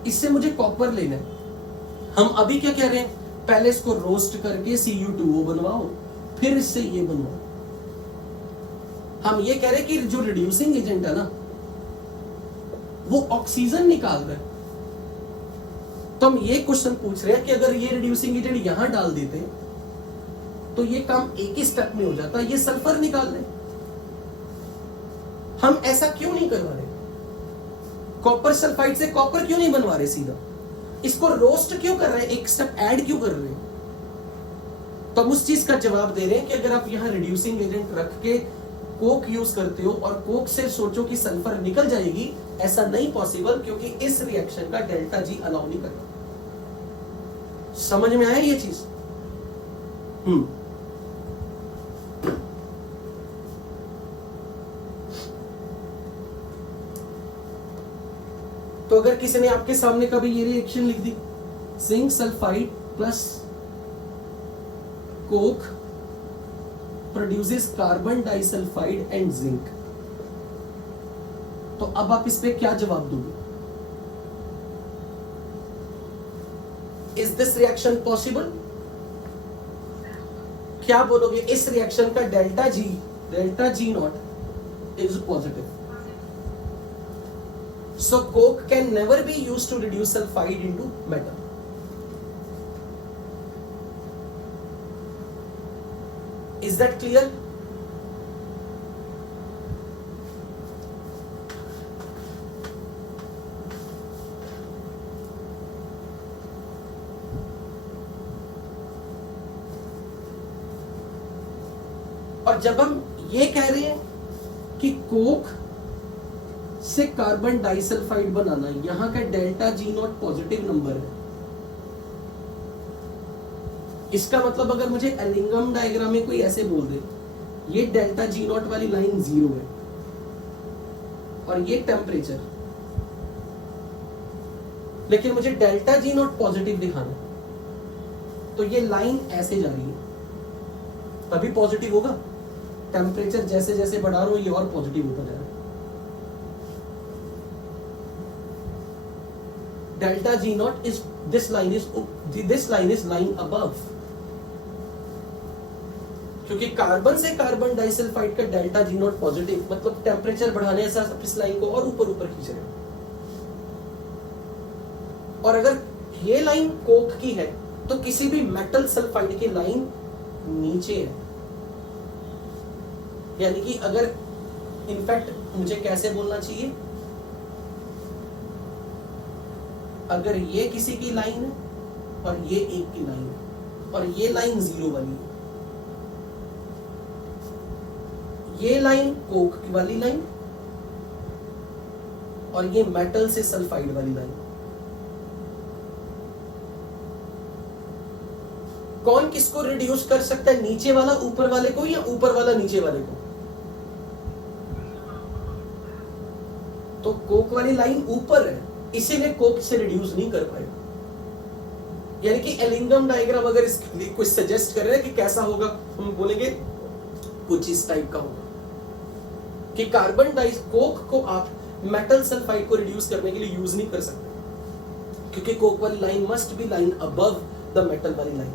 इससे मुझे कॉपर लेना है। हम अभी क्या कह रहे हैं, पहले इसको रोस्ट करके Cu2O बनवाओ, फिर इससे ये बनवाओ। हम ये कह रहे हैं कि जो रिड्यूसिंग एजेंट है ना वो ऑक्सीजन निकाल रहा है, तो हम ये क्वेश्चन पूछ रहे हैं कि अगर ये रिड्यूसिंग एजेंट यहां डाल देते तो ये काम एक ही स्टेप में हो जाता, ये सल्फर निकाल ले। हम ऐसा क्यों नहीं करवा रहे? कॉपर सल्फाइड से कॉपर क्यों नहीं बनवा रहे सीधा? इसको रोस्ट क्यों कर रहे हैं, एक स्टेप ऐड क्यों कर रहे हैं? तो हम उस चीज का जवाब दे रहे हैं कि अगर आप यहां रिड्यूसिंग एजेंट रख के कोक यूज करते हो और कोक से सोचो कि सल्फर निकल जाएगी, ऐसा नहीं पॉसिबल, क्योंकि इस रिएक्शन का डेल्टा जी अलाउ नहीं करता। समझ में आया ये चीज? तो अगर किसी ने आपके सामने कभी ये रिएक्शन लिख दी, zinc sulphide plus coke produces carbon disulphide and zinc, तो अब आप इस पे क्या जवाब दोगे? Is this reaction possible? क्या बोलोगे? इस रिएक्शन का delta G naught is positive, so coke can never be used to reduce sulfide into metal. Is that clear? और जब हम ये कह रहे हैं कि कोक से कार्बन डाइसल्फाइड बनाना, यहां का delta G not positive number है, इसका मतलब अगर मुझे एलिंगम डायग्राम में कोई ऐसे बोल दे ये डेल्टा जी नॉट वाली लाइन 0 है और ये टेम्परेचर, लेकिन मुझे डेल्टा जी नॉट पॉजिटिव दिखाना, तो ये लाइन ऐसे जा रही है, तभी पॉजिटिव होगा। टेम्परेचर जैसे जैसे बढ़ा रहा हूं ये और पॉजिटिव होता जा रहा है। Delta G naught is this line is lying above, क्योंकि कार्बन से कार्बन डाइसल्फाइड का डेल्टा जी नॉट पॉजिटिव, मतलब टेम्परेचर बढ़ाने से इस लाइन को और ऊपर ऊपर खींच रहे हैं। और अगर ये लाइन कोक की है तो किसी भी मेटल सल्फाइड की लाइन नीचे है, यानी कि अगर इनफैक्ट मुझे कैसे बोलना चाहिए, अगर ये किसी की लाइन है और ये एक की लाइन है और ये लाइन 0 वाली है, ये लाइन कोक वाली लाइन और ये मेटल से सल्फाइड वाली लाइन, कौन किसको रिड्यूस कर सकता है? नीचे वाला ऊपर वाले को या ऊपर वाला नीचे वाले को? तो कोक वाली लाइन ऊपर है, इसीलिए कोक से रिड्यूस नहीं कर पाएगा। यानी कि एलिंगम डायग्राम अगर इसके लिए कुछ सजेस्ट कर रहे हैं कि कैसा होगा, हम बोलेंगे कुछ इस टाइप का होगा कि कार्बन डाइ कोक को आप मेटल सल्फाइड को रिड्यूस करने के लिए यूज नहीं कर सकते, क्योंकि कोक वाली line must be line above the metal वाली line.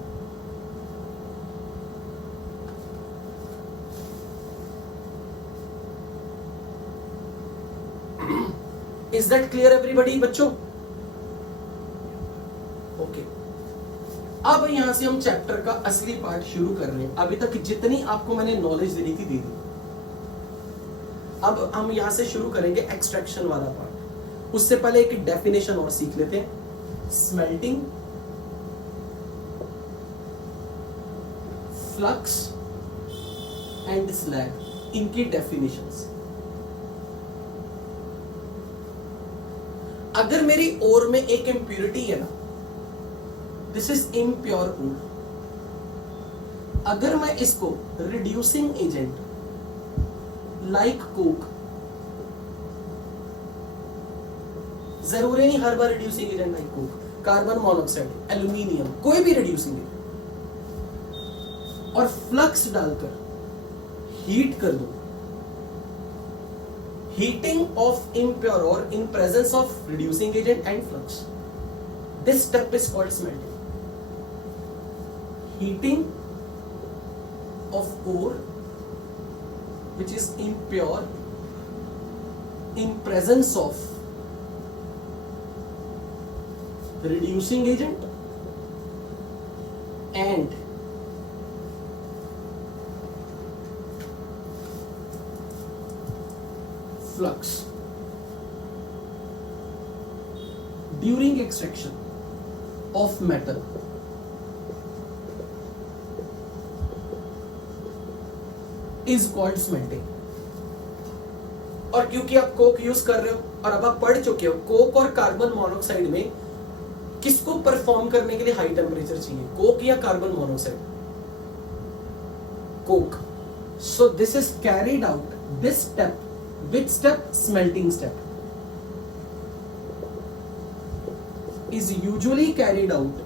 Is that clear everybody बच्चों? ओके, अब यहां से हम चैप्टर का असली पार्ट शुरू कर रहे हैं। अभी तक जितनी आपको मैंने नॉलेज दी थी दे दी, अब हम यहां से शुरू करेंगे एक्सट्रैक्शन वाला पार्ट। उससे पहले एक डेफिनेशन और सीख लेते हैं। स्मेल्टिंग, फ्लक्स एंड स्लैग, इनकी डेफिनेशंस। अगर मेरी ओर में एक इंप्योरिटी है ना, दिस इज इम्प्योर ओर, अगर मैं इसको रिड्यूसिंग एजेंट लाइक कोक, जरूरी नहीं हर बार reducing agent like coke, carbon monoxide, aluminium, कोई भी रिड्यूसिंग एजेंट, और फ्लक्स डालकर हीट कर दो, heating of impure ore in presence of reducing agent and flux, this step is called smelting. Heating of ore which is impure in presence of reducing agent and flux during extraction of metal is called smelting. और क्योंकि आप Coke use कर रहे हो और अब आप पढ़ चुके हो कोक और कार्बन मोनोऑक्साइड में किसको परफॉर्म करने के लिए हाई टेम्परेचर चाहिए, कोक या carbon monoxide? Coke. So this is carried out, this step, which step? Smelting step is usually carried out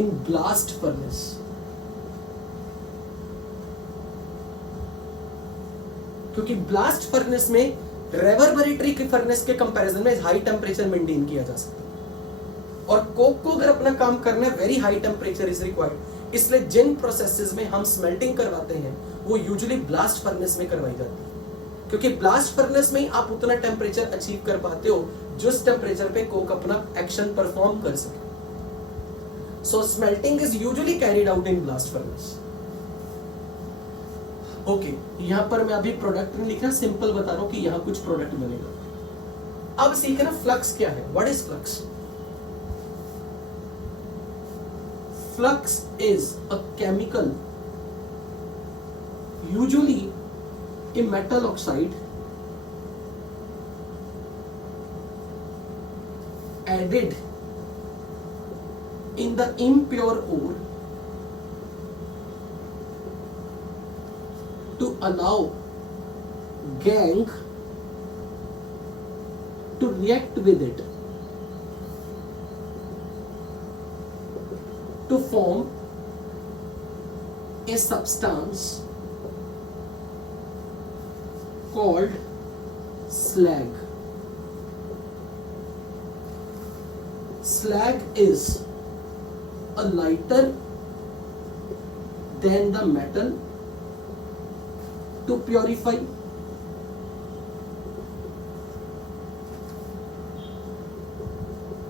in blast furnace. क्योंकि ब्लास्ट फर्नेस में रेवर्बरेटरी के फर्नेस के कंपैरिजन में हाई टेम्परेचर मेंटेन किया जा सकता है और कोक को अगर अपना काम करना है very high temperature is required. इसलिए जिन प्रोसेसेस में हम स्मेल्टिंग करवाते हैं वो यूजुअली ब्लास्ट फर्नेस में करवाई जाती है क्योंकि ब्लास्ट फर्नेस में ही आप उतना टेम्परेचर अचीव कर पाते हो जिस टेम्परेचर पे कोक अपना एक्शन परफॉर्म कर सके. So smelting is usually carried out in blast furnace. Okay, यहां पर मैं अभी प्रोडक्ट नहीं लिख रहा, सिंपल बता रहा हूं कि यहां कुछ प्रोडक्ट बनेगा. अब सीखना फ्लक्स क्या है. What is flux? Flux is a chemical, usually a metal oxide, added in the impure ore to allow gangue to react with it to form a substance called slag. Slag is a lighter than the metal. To purify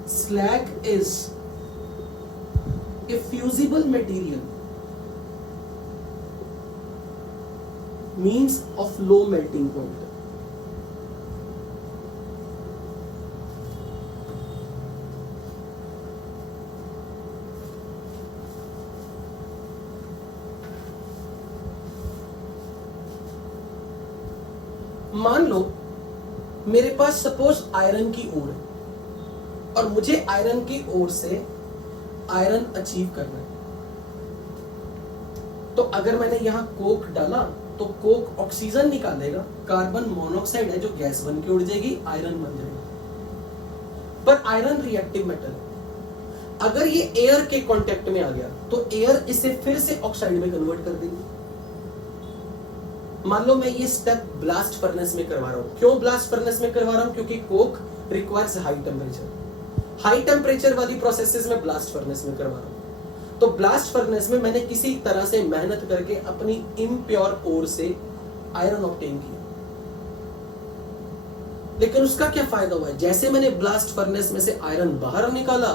slag is a fusible material, means of low melting point. मान लो मेरे पास suppose iron की ओर है और मुझे iron की ओर से iron achieve करना है. तो अगर मैंने यहां कोक डाला तो कोक ऑक्सीजन निकालेगा, कार्बन मोनोऑक्साइड है जो गैस बन के उड़ जाएगी, आयरन बन जाएगा. पर आयरन रिएक्टिव मेटल, अगर ये एयर के कांटेक्ट में आ गया तो एयर इसे फिर से ऑक्साइड में कन्वर्ट कर देगी. मान लो मैं ये स्टेप ब्लास्ट फर्नेस में करवा रहा हूं. क्यों ब्लास्ट फर्नेस में करवा रहा हूं? क्योंकि Coke requires high temperature. High temperature वाली प्रोसेसेस में ब्लास्ट फर्नेस में करवा रहा हूं. तो ब्लास्ट फर्नेस में मैंने किसी तरह से मेहनत करके अपनी इम्प्योर ओर से आयरन ऑब्टेन किया. लेकिन उसका क्या फायदा हुआ है? जैसे मैंने ब्लास्ट फर्नेस में से आयरन बाहर निकाला,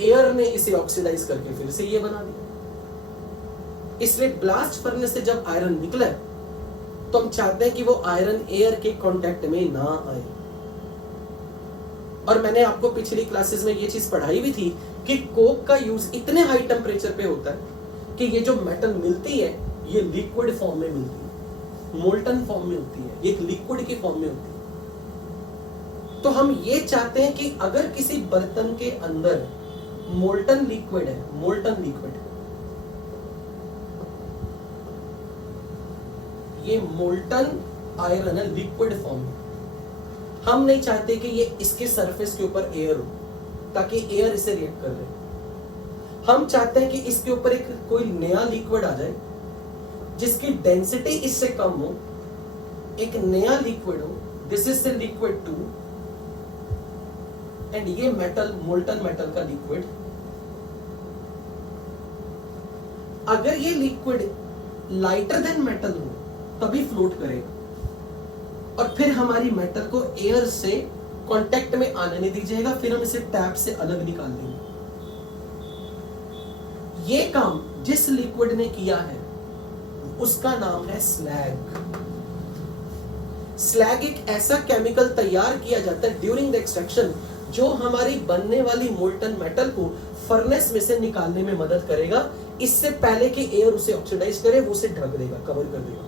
एयर ने इसे ऑक्सीडाइज करके फिर से ये बना दिया. इसलिए ब्लास्ट फर्नेस से जब आयरन निकला तो हम चाहते हैं कि वो आयरन एयर के कांटेक्ट में ना आए. और मैंने आपको पिछली क्लासेस में ये चीज पढ़ाई भी थी कि कोक का यूज इतने हाई टेम्परेचर पे होता है कि ये जो मेटल मिलती है ये लिक्विड फॉर्म में मिलती है, मोल्टन फॉर्म में होती है, ये एक लिक्विड के फॉर्म में होती है. तो हम ये चाहते हैं कि अगर किसी बर्तन के अंदर मोल्टन लिक्विड है, मोल्टन लिक्विड, ये मोल्टन आयरन है लिक्विड फॉर्म में, हम नहीं चाहते कि ये इसके सरफेस के ऊपर एयर हो ताकि एयर इसे रिएक्ट कर दे. हम चाहते हैं कि इसके ऊपर एक कोई नया लिक्विड आ जाए जिसकी डेंसिटी इससे कम हो, एक नया लिक्विड हो. This is the liquid 2 and ये मेटल, मोल्टन मेटल का लिक्विड अगर ये लिक्विड लाइटर देन मेटल हो तभी फ्लोट करेगा, और फिर हमारी मेटल को एयर से कांटेक्ट में आने नहीं दीजिएगा, फिर हम इसे टैप से अलग निकाल देंगे। ये काम जिस लिक्विड ने किया है उसका नाम है स्लैग। स्लैग एक ऐसा केमिकल तैयार किया जाता है ड्यूरिंग द एक्सट्रैक्शन जो हमारी बनने वाली मोल्टन मेटल को फर्नेस में से निकालने में मदद करेगा। इससे पहले कि एयर उसे ऑक्सीडाइज करे, वो उसे ढक देगा, कवर कर देगा।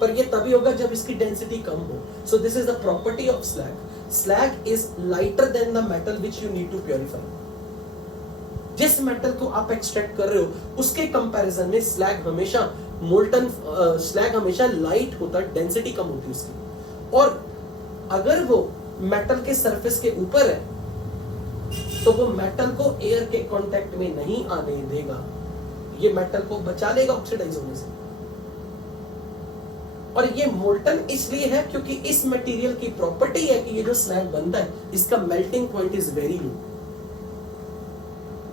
पर ये तभी होगा जब इसकी डेंसिटी कम हो। So this is the property of slag. Slag is lighter than the metal which you need to purify. जिस मेटल को आप एक्सट्रैक्ट कर रहे हो उसके कंपैरिजन में स्लैग हमेशा मोल्टन स्लैग हमेशा लाइट होता है, डेंसिटी कम होती है उसकी। और अगर वो मेटल के सरफेस के ऊपर है तो वो मेटल को एयर के कांटेक्ट में नहीं आने देगा, ये मेटल को बचा लेगा ऑक्सीडाइज होने से। और ये मोल्टन इसलिए है क्योंकि इस मटेरियल की प्रॉपर्टी है कि ये जो स्लैग बनता है इसका melting point is very low.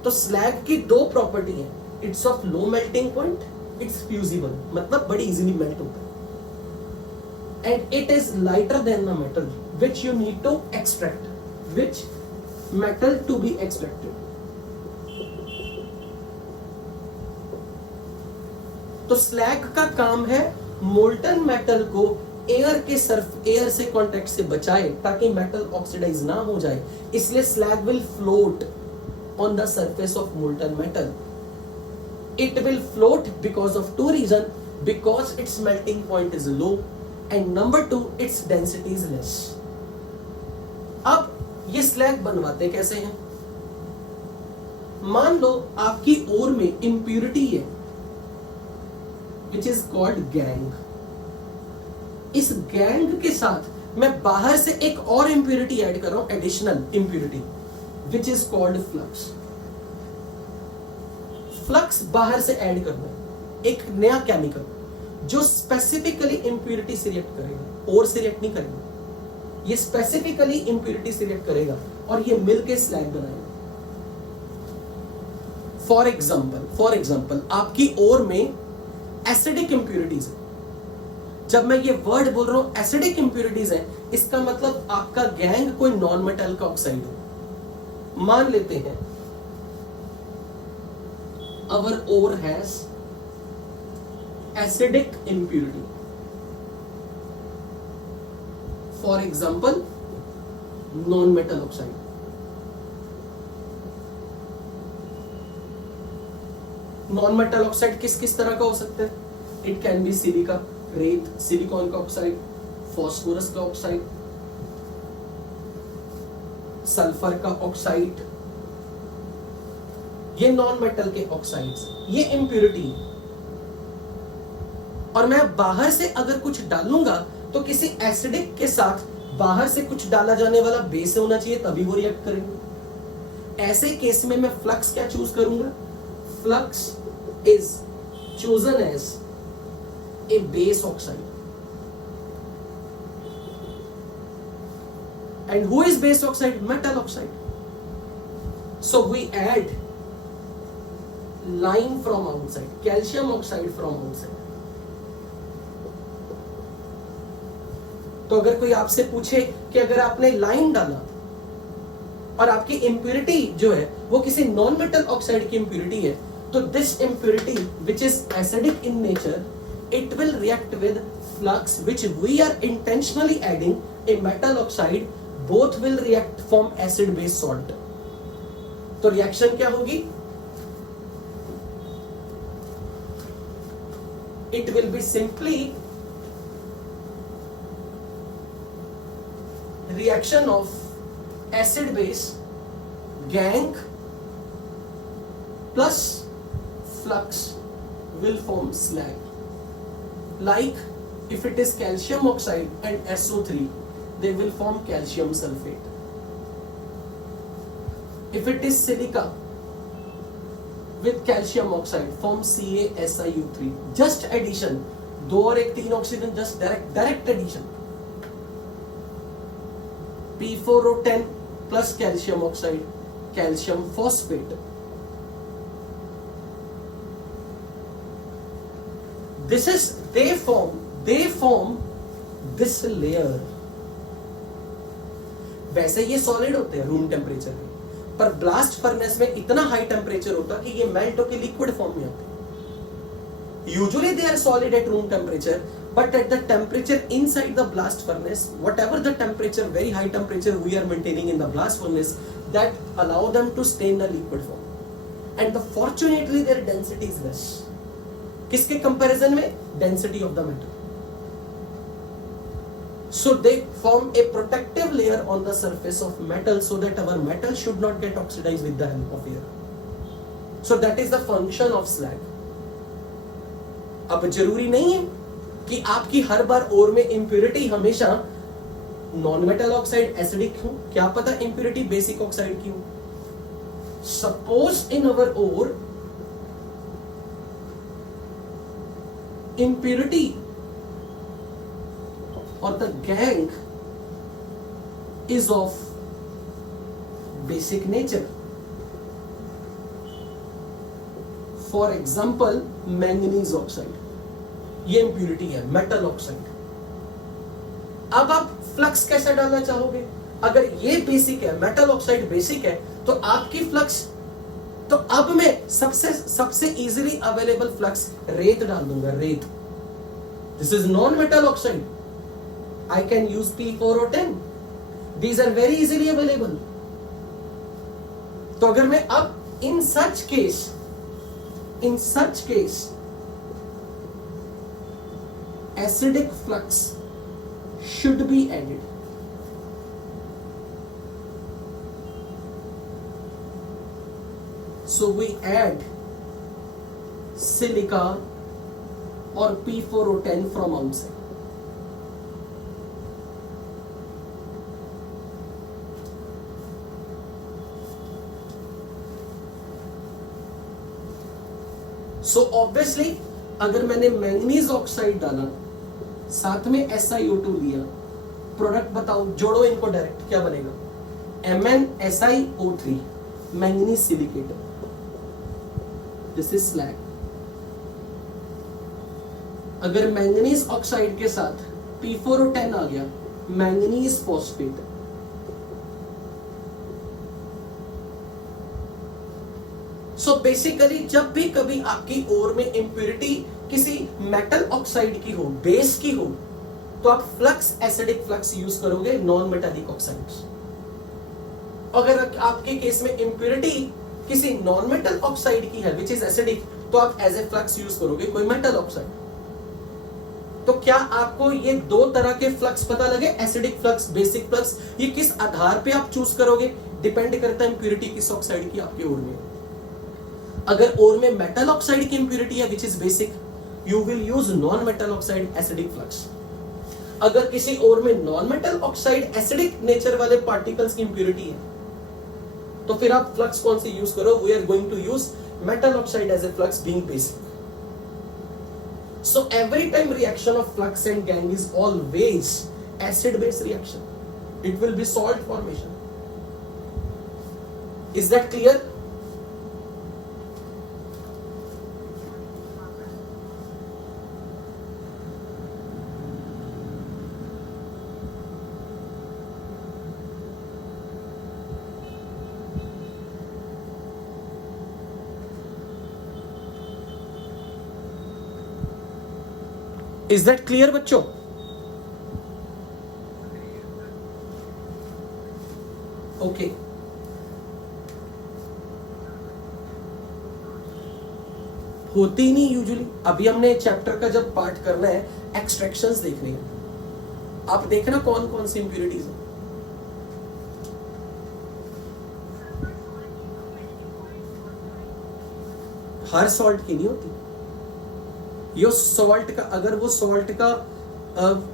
तो स्लैग की दो प्रॉपर्टी है, it's of low melting point, it's fusible, मतलब बड़ी इजीली मेल्ट होता है, and it is lighter than the metal which you need to extract, which metal to be extracted। तो slag का काम है मोल्टन मेटल को एयर से कांटेक्ट से बचाए ताकि मेटल ऑक्सीडाइज ना हो जाए। इसलिए slag will float on the surface of molten metal. It will float because of two reason, because its melting point is low and number two its density is less. अब ये slag बनवाते कैसे हैं? मान लो आपकी ओर में इंप्यूरिटी है which is called gang. इस गैंग के साथ मैं बाहर से एक और इंप्यूरिटी ऐड कर रहा हूं, additional impurity which is called flux. Flux बाहर से ऐड करना है, एक नया केमिकल जो स्पेसिफिकली इंप्यूरिटी से रिएक्ट करेगा, और से रिएक्ट नहीं करेगा, ये स्पेसिफिकली इंप्यूरिटी से रिएक्ट करेगा और ये मिलके स्लैग बनाएगा। फॉर एग्जांपल आपकी ओर में एसिडिक इंप्यूरिटीज है। जब मैं ये वर्ड बोल रहा हूं एसिडिक इंप्यूरिटीज है, इसका मतलब आपका गैंग कोई नॉन मेटल का ऑक्साइड हो। मान लेते हैं our ore has acidic impurity, for example non metal oxide. Non metal oxide किस किस तरह का हो सकता है? इट कैन बी सिलिका, रेत, सिलिकॉन का ऑक्साइड, फॉस्फोरस का ऑक्साइड, सल्फर का ऑक्साइड, ये नॉन मेटल के ऑक्साइड्स, ये इंप्यूरिटी है। और मैं बाहर से अगर कुछ डालूंगा तो किसी एसिडिक के साथ बाहर से कुछ डाला जाने वाला बेस होना चाहिए तभी वो रिएक्ट करेंगे। ऐसे केस में मैं फ्लक्स क्या चूज करूंगा? Flux is chosen as a base oxide. And who is base oxide? Metal oxide. So we add lime from outside, calcium oxide from outside. तो अगर कोई आपसे पूछे कि अगर आपने लाइन डाला और आपकी इंप्यूरिटी जो है वो किसी नॉन मेटल ऑक्साइड की इंप्यूरिटी है, तो this impurity which is acidic in nature, it will react with flux which we are intentionally adding a metal oxide, both will react form acid base salt. तो reaction क्या होगी? It will be simply reaction of acid base gang plus flux will form slag. Like if it is calcium oxide and SO3, they will form calcium sulfate. If it is silica with calcium oxide, form CaSiO3. Just addition, 2 और 1 3 oxygen, just direct addition. P4O10 plus calcium oxide, calcium phosphate. This is they form this layer. वैसे ये solid होते हैं room temperature में, पर blast furnace में इतना high temperature होता है कि ये मेल्ट होकर लिक्विड फॉर्म में आते हैं. Usually they are solid at room temperature, but at the temperature inside the blast furnace, whatever the temperature, very high temperature we are maintaining in the blast furnace, that allow them to stay in the liquid form. And fortunately their density is less. किसके comparison में? Density of the metal. So they form a protective layer on the surface of metal so that our metal should not get oxidized with the help of air. So that is the function of slag. अब जरूरी नहीं है कि आपकी हर बार ओर में impurity हमेशा non metal oxide acidic हो. क्या पता इंप्योरिटी बेसिक ऑक्साइड की हो. Suppose in our ore impurity or the gang is of basic nature. For example, manganese oxide, ये impurity है, metal oxide. अब आप फ्लक्स कैसे डालना चाहोगे? अगर ये बेसिक है, मेटल ऑक्साइड बेसिक है, तो आपकी फ्लक्स, तो अब मैं सबसे इजीली अवेलेबल फ्लक्स रेत डाल दूंगा. रेत, this is non metal oxide. I can use P4O10. These are very easily available. तो अगर मैं अब in such case acidic flux should be added. So we add silica or P4O10 from outside. So obviously अगर मैंने manganese oxide डाला, साथ में SiO2 लिया, प्रोडक्ट बताओ, जोड़ो इनको डायरेक्ट, क्या बनेगा? MnSiO3, manganese silicate. This is slag. अगर मैंगनीज ऑक्साइड के साथ P4O10 आ गया, मैंगनीज फॉस्फेट. सो बेसिकली जब भी कभी आपकी ओर में इंप्योरिटी किसी मेटल ऑक्साइड की हो, बेस की हो, तो आप फ्लक्स एसिडिक फ्लक्स यूज करोगे, नॉन मेटालिक ऑक्साइड्स. अगर आपके केस में इंप्योरिटी किसी नॉन मेटल ऑक्साइड की है विच इज एसिडिक, तो आप एज ए फ्लक्स यूज करोगे कोई मेटल ऑक्साइड. तो क्या आपको ये दो तरह के फ्लक्स पता लगे, एसिडिक फ्लक्स, बेसिक फ्लक्स? ये किस आधार पे आप चूज करोगे? डिपेंड करता है इंप्योरिटी किस ऑक्साइड की आपके ओर में. अगर ओर में मेटल ऑक्साइड की इंप्योरिटी है which is basic, you will use non metal oxide acidic flux. अगर किसी ओर में non metal oxide acidic nature वाले पार्टिकल्स की इंप्योरिटी है, तो फिर आप फ्लक्स कौन सी यूज करो? We are going to use metal oxide as a flux being basic. So every time reaction of flux and gang is always acid base reaction. It will be salt formation. Is that clear? Is that clear बच्चों? Okay. होती नहीं usually. अभी हमने chapter का जब part करना है, extractions देखने हैं. आप देखना कौन कौन सी इंप्योरिटीज है. हर सॉल्ट की नहीं होती. यो सॉल्ट का, अगर वो सॉल्ट का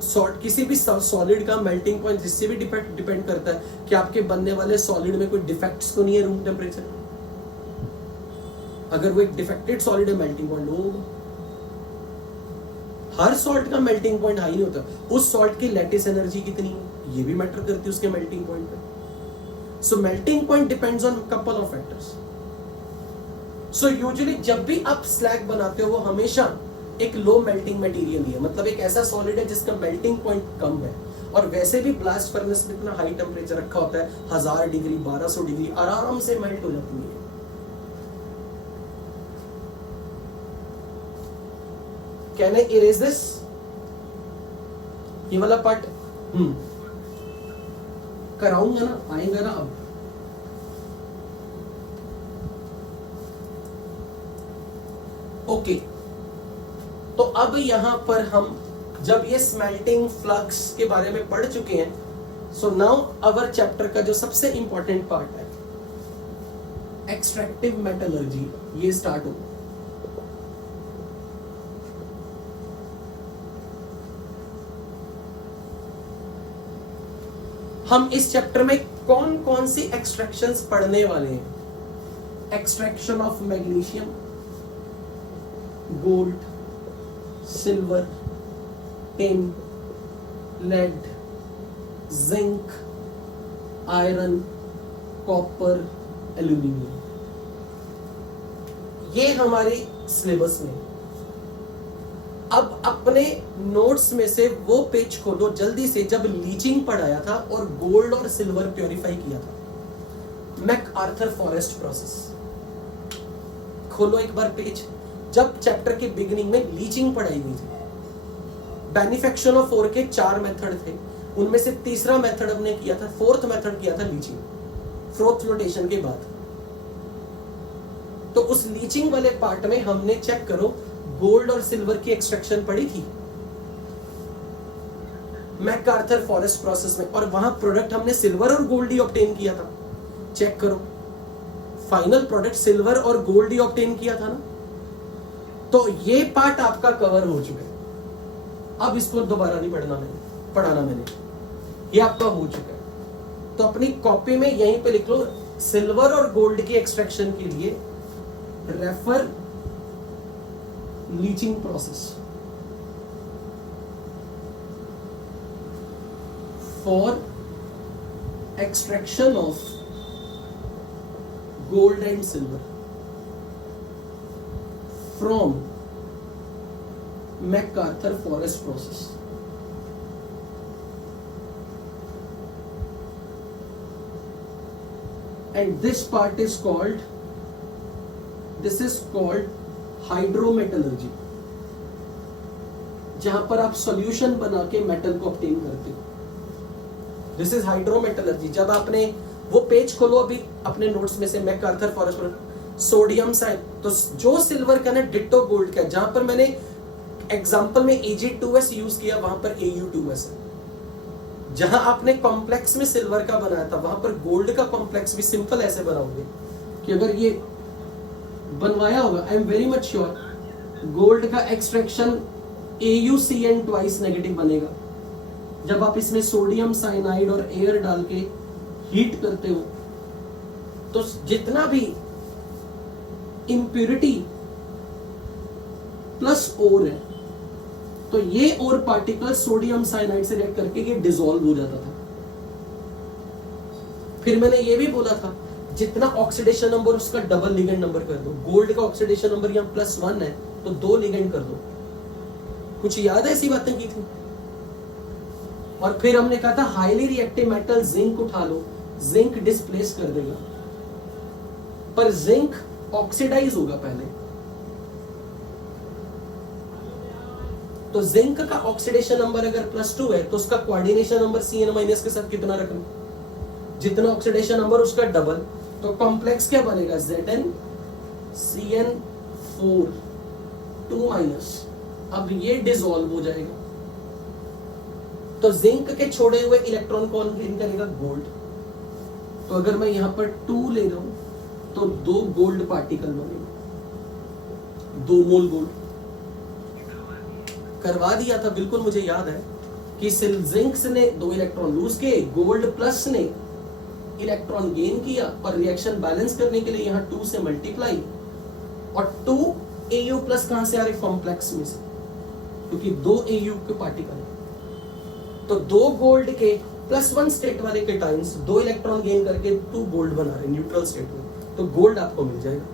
सॉल्ट किसी भी सॉलिड का मेल्टिंग पॉइंट जिससे भी डिपेंड करता है कि आपके बनने वाले सॉलिड में कोई डिफेक्ट्स तो नहीं है रूम टेम्परेचर. अगर वो एक डिफेक्टेड सॉलिड है, मेल्टिंग पॉइंट लो होगा. हर सॉल्ट का मेल्टिंग पॉइंट हाई नहीं होता. उस सॉल्ट की लैटिस एनर्जी कितनी है ये भी मैटर करती है उसके मेल्टिंग पॉइंट पे. So melting point depends on couple of factors. So usually जब भी आप स्लैग बनाते हो, वो हमेशा एक लो मेल्टिंग मटेरियल ही है, मतलब एक ऐसा सॉलिड है जिसका मेल्टिंग पॉइंट कम है। और वैसे भी ब्लास्ट फर्नेस में इतना हाई टेम्परेचर रखा होता है, 1000 डिग्री 1200 डिग्री आराम से मेल्ट हो जाती है। Can I erase this? ये वाला पार्ट कराऊंगा ना, आएगा ना अब। ओके तो अब यहां पर हम जब ये स्मेल्टिंग फ्लक्स के बारे में पढ़ चुके हैं, सो नाउ अवर चैप्टर का जो सबसे इंपॉर्टेंट पार्ट है एक्सट्रैक्टिव मेटलर्जी, ये स्टार्ट हो। हम इस चैप्टर में कौन कौन सी एक्सट्रैक्शंस पढ़ने वाले हैं? Extraction of magnesium, gold, silver, tin, lead, zinc, iron, copper, aluminium, ये हमारे सिलेबस में। अब अपने नोट्स में से वो पेज खोलो जल्दी से जब लीचिंग पढ़ाया था और गोल्ड और सिल्वर प्योरीफाई किया था, मैकआर्थर फॉरेस्ट प्रोसेस। खोलो एक बार पेज, जब चैप्टर के बिगिनिंग में लीचिंग पढ़ाई गई थी। मैन्युफैक्चर ऑफ ओर के 4 मेथड थे, उनमें से तीसरा मेथड हमने किया था, फोर्थ मेथड किया था लीचिंग, फ्रोथ फ्लोटेशन के बाद। तो उस लीचिंग वाले पार्ट में हमने चेक करो गोल्ड और सिल्वर की एक्सट्रैक्शन पड़ी थी मैकआर्थर फॉरेस्ट प्रोसेस में, और वहां प्रोडक्ट हमने सिल्वर और गोल्ड ही ऑब्टेन किया था। चेक करो फाइनल प्रोडक्ट सिल्वर और गोल्ड ही ऑब्टेन किया था ना। तो ये पार्ट आपका कवर हो चुका है, अब इसको दोबारा नहीं पढ़ाना मैंने, ये आपका हो चुका है। तो अपनी कॉपी में यहीं पे लिख लो सिल्वर और गोल्ड की एक्सट्रैक्शन के लिए refer leaching process for extraction of gold and silver from MacArthur forest process. And this part is called, this is called hydrometallurgy, जहां पर आप सॉल्यूशन बना के मेटल को ऑब्टेन करते हो। This is hydrometallurgy. जब आपने वो पेज खोलो अभी अपने नोट्स में से मैकआर्थर फॉरेस्ट पर, सोडियम साइन, तो जो सिल्वर का ना डिट्टो गोल्ड का, जहां पर मैंने एग्जांपल में Ag2S यूज किया वहां पर Au2S है। जहां आपने कॉम्प्लेक्स में सिल्वर का बनाया था वहां पर गोल्ड का कॉम्प्लेक्स भी सिंपल ऐसे बनाओगे कि अगर ये बनवाया होगा, I am very much sure gold का एक्सट्रैक्शन AuCN ट्वाइस नेगेटिव बनेगा। जब आप इसमें सोडियम साइनाइड और एयर डाल के हीट करते हो तो जितना भी इंप्योरिटी प्लस ओर है, तो ये और पार्टिकल सोडियम साइनाइड से रिएक्ट करके ये डिसॉल्व हो जाता था। फिर मैंने ये भी बोला था जितना ऑक्सीडेशन नंबर उसका डबल लिगेंड नंबर कर दो। गोल्ड का ऑक्सीडेशन नंबर यहाँ +1 है तो 2 लिगेंड कर दो। कुछ याद है ऐसी बातें की थी? और फिर हमने कहा था हाईली रिएक्टिव मेटल जिंक उठा लो, जिंक डिस्प्लेस कर देगा, पर जिंक ऑक्सीडाइज होगा पहले। तो जिंक का ऑक्सीडेशन नंबर अगर +2 है तो उसका कोऑर्डिनेशन नंबर Cn- के साथ कितना रखना, जितना ऑक्सीडेशन नंबर उसका डबल, तो कॉम्प्लेक्स क्या बनेगा ZnCN4 2-। अब ये डिसॉल्व हो जाएगा तो जिंक के छोड़े हुए इलेक्ट्रॉन कौन गेन करेगा? गोल्ड। तो अगर मैं यहां पर 2 ले रहा हूं तो 2 गोल्ड पार्टिकल बनेगा, 2 मोल गोल्ड। करवा दिया था, बिल्कुल मुझे याद है कि जिंक ने 2 इलेक्ट्रॉन लूज किए, गोल्ड प्लस ने इलेक्ट्रॉन गेन किया, और रिएक्शन बैलेंस करने के लिए यहां 2 से मल्टीप्लाई, और 2 Au+ कहां से आ रहे? कॉम्प्लेक्स में से, क्योंकि 2 Au के पार्टिकल है। तो 2 गोल्ड के +1 स्टेट वाले केटाइंस 2 इलेक्ट्रॉन गेन करके 2 गोल्ड बना रहे न्यूट्रल स्टेट में, तो गोल्ड आपको मिल जाएगा।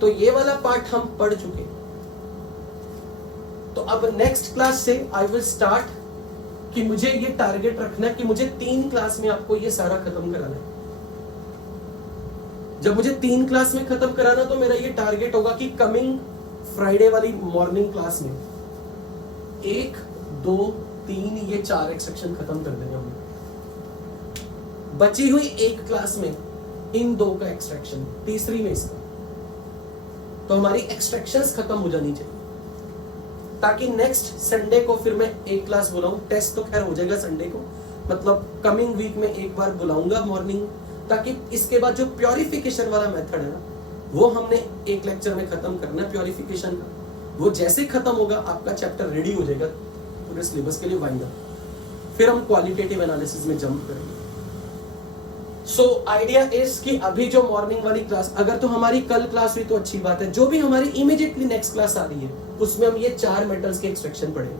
तो ये वाला पार्ट हम पढ़ चुके। तो अब नेक्स्ट क्लास से आई विल स्टार्ट कि मुझे ये टारगेट रखना है कि मुझे 3 क्लास में आपको ये सारा खत्म कराना है। जब मुझे 3 क्लास में खत्म कराना तो मेरा ये टारगेट होगा कि कमिंग फ्राइडे वाली मॉर्निंग क्लास में 1, 2, 3 ये 4 एक्सट्रैक्शन खत्म कर देंगे हम। बची हुई एक क्लास में इन 2 का एक्सट्रैक्शन, तीसरी में इसका, तो हमारी एक्सट्रैक्शंस खत्म हो जानी चाहिए ताकि नेक्स्ट संडे को फिर मैं एक क्लास बुलाऊं। टेस्ट तो खैर हो जाएगा संडे को, मतलब कमिंग वीक में एक बार बुलाऊंगा मॉर्निंग, ताकि इसके बाद जो प्योरिफिकेशन वाला मेथड है ना वो हमने एक लेक्चर में खत्म करना है प्योरिफिकेशन का। वो जैसे खत्म होगा आपका चैप्टर रेडी हो जाएगा पूरे सिलेबस के लिए वाइंड अप, फिर हम क्वालिटेटिव एनालिसिस में जंप करेंगे। सो आइडिया इज कि अभी जो मॉर्निंग वाली क्लास, अगर तो हमारी कल क्लास हुई तो अच्छी बात है, जो भी हमारी इमीडिएटली नेक्स्ट क्लास आ रही है उसमें हम ये 4 मेटल्स के एक्सट्रैक्शन पढ़ेंगे।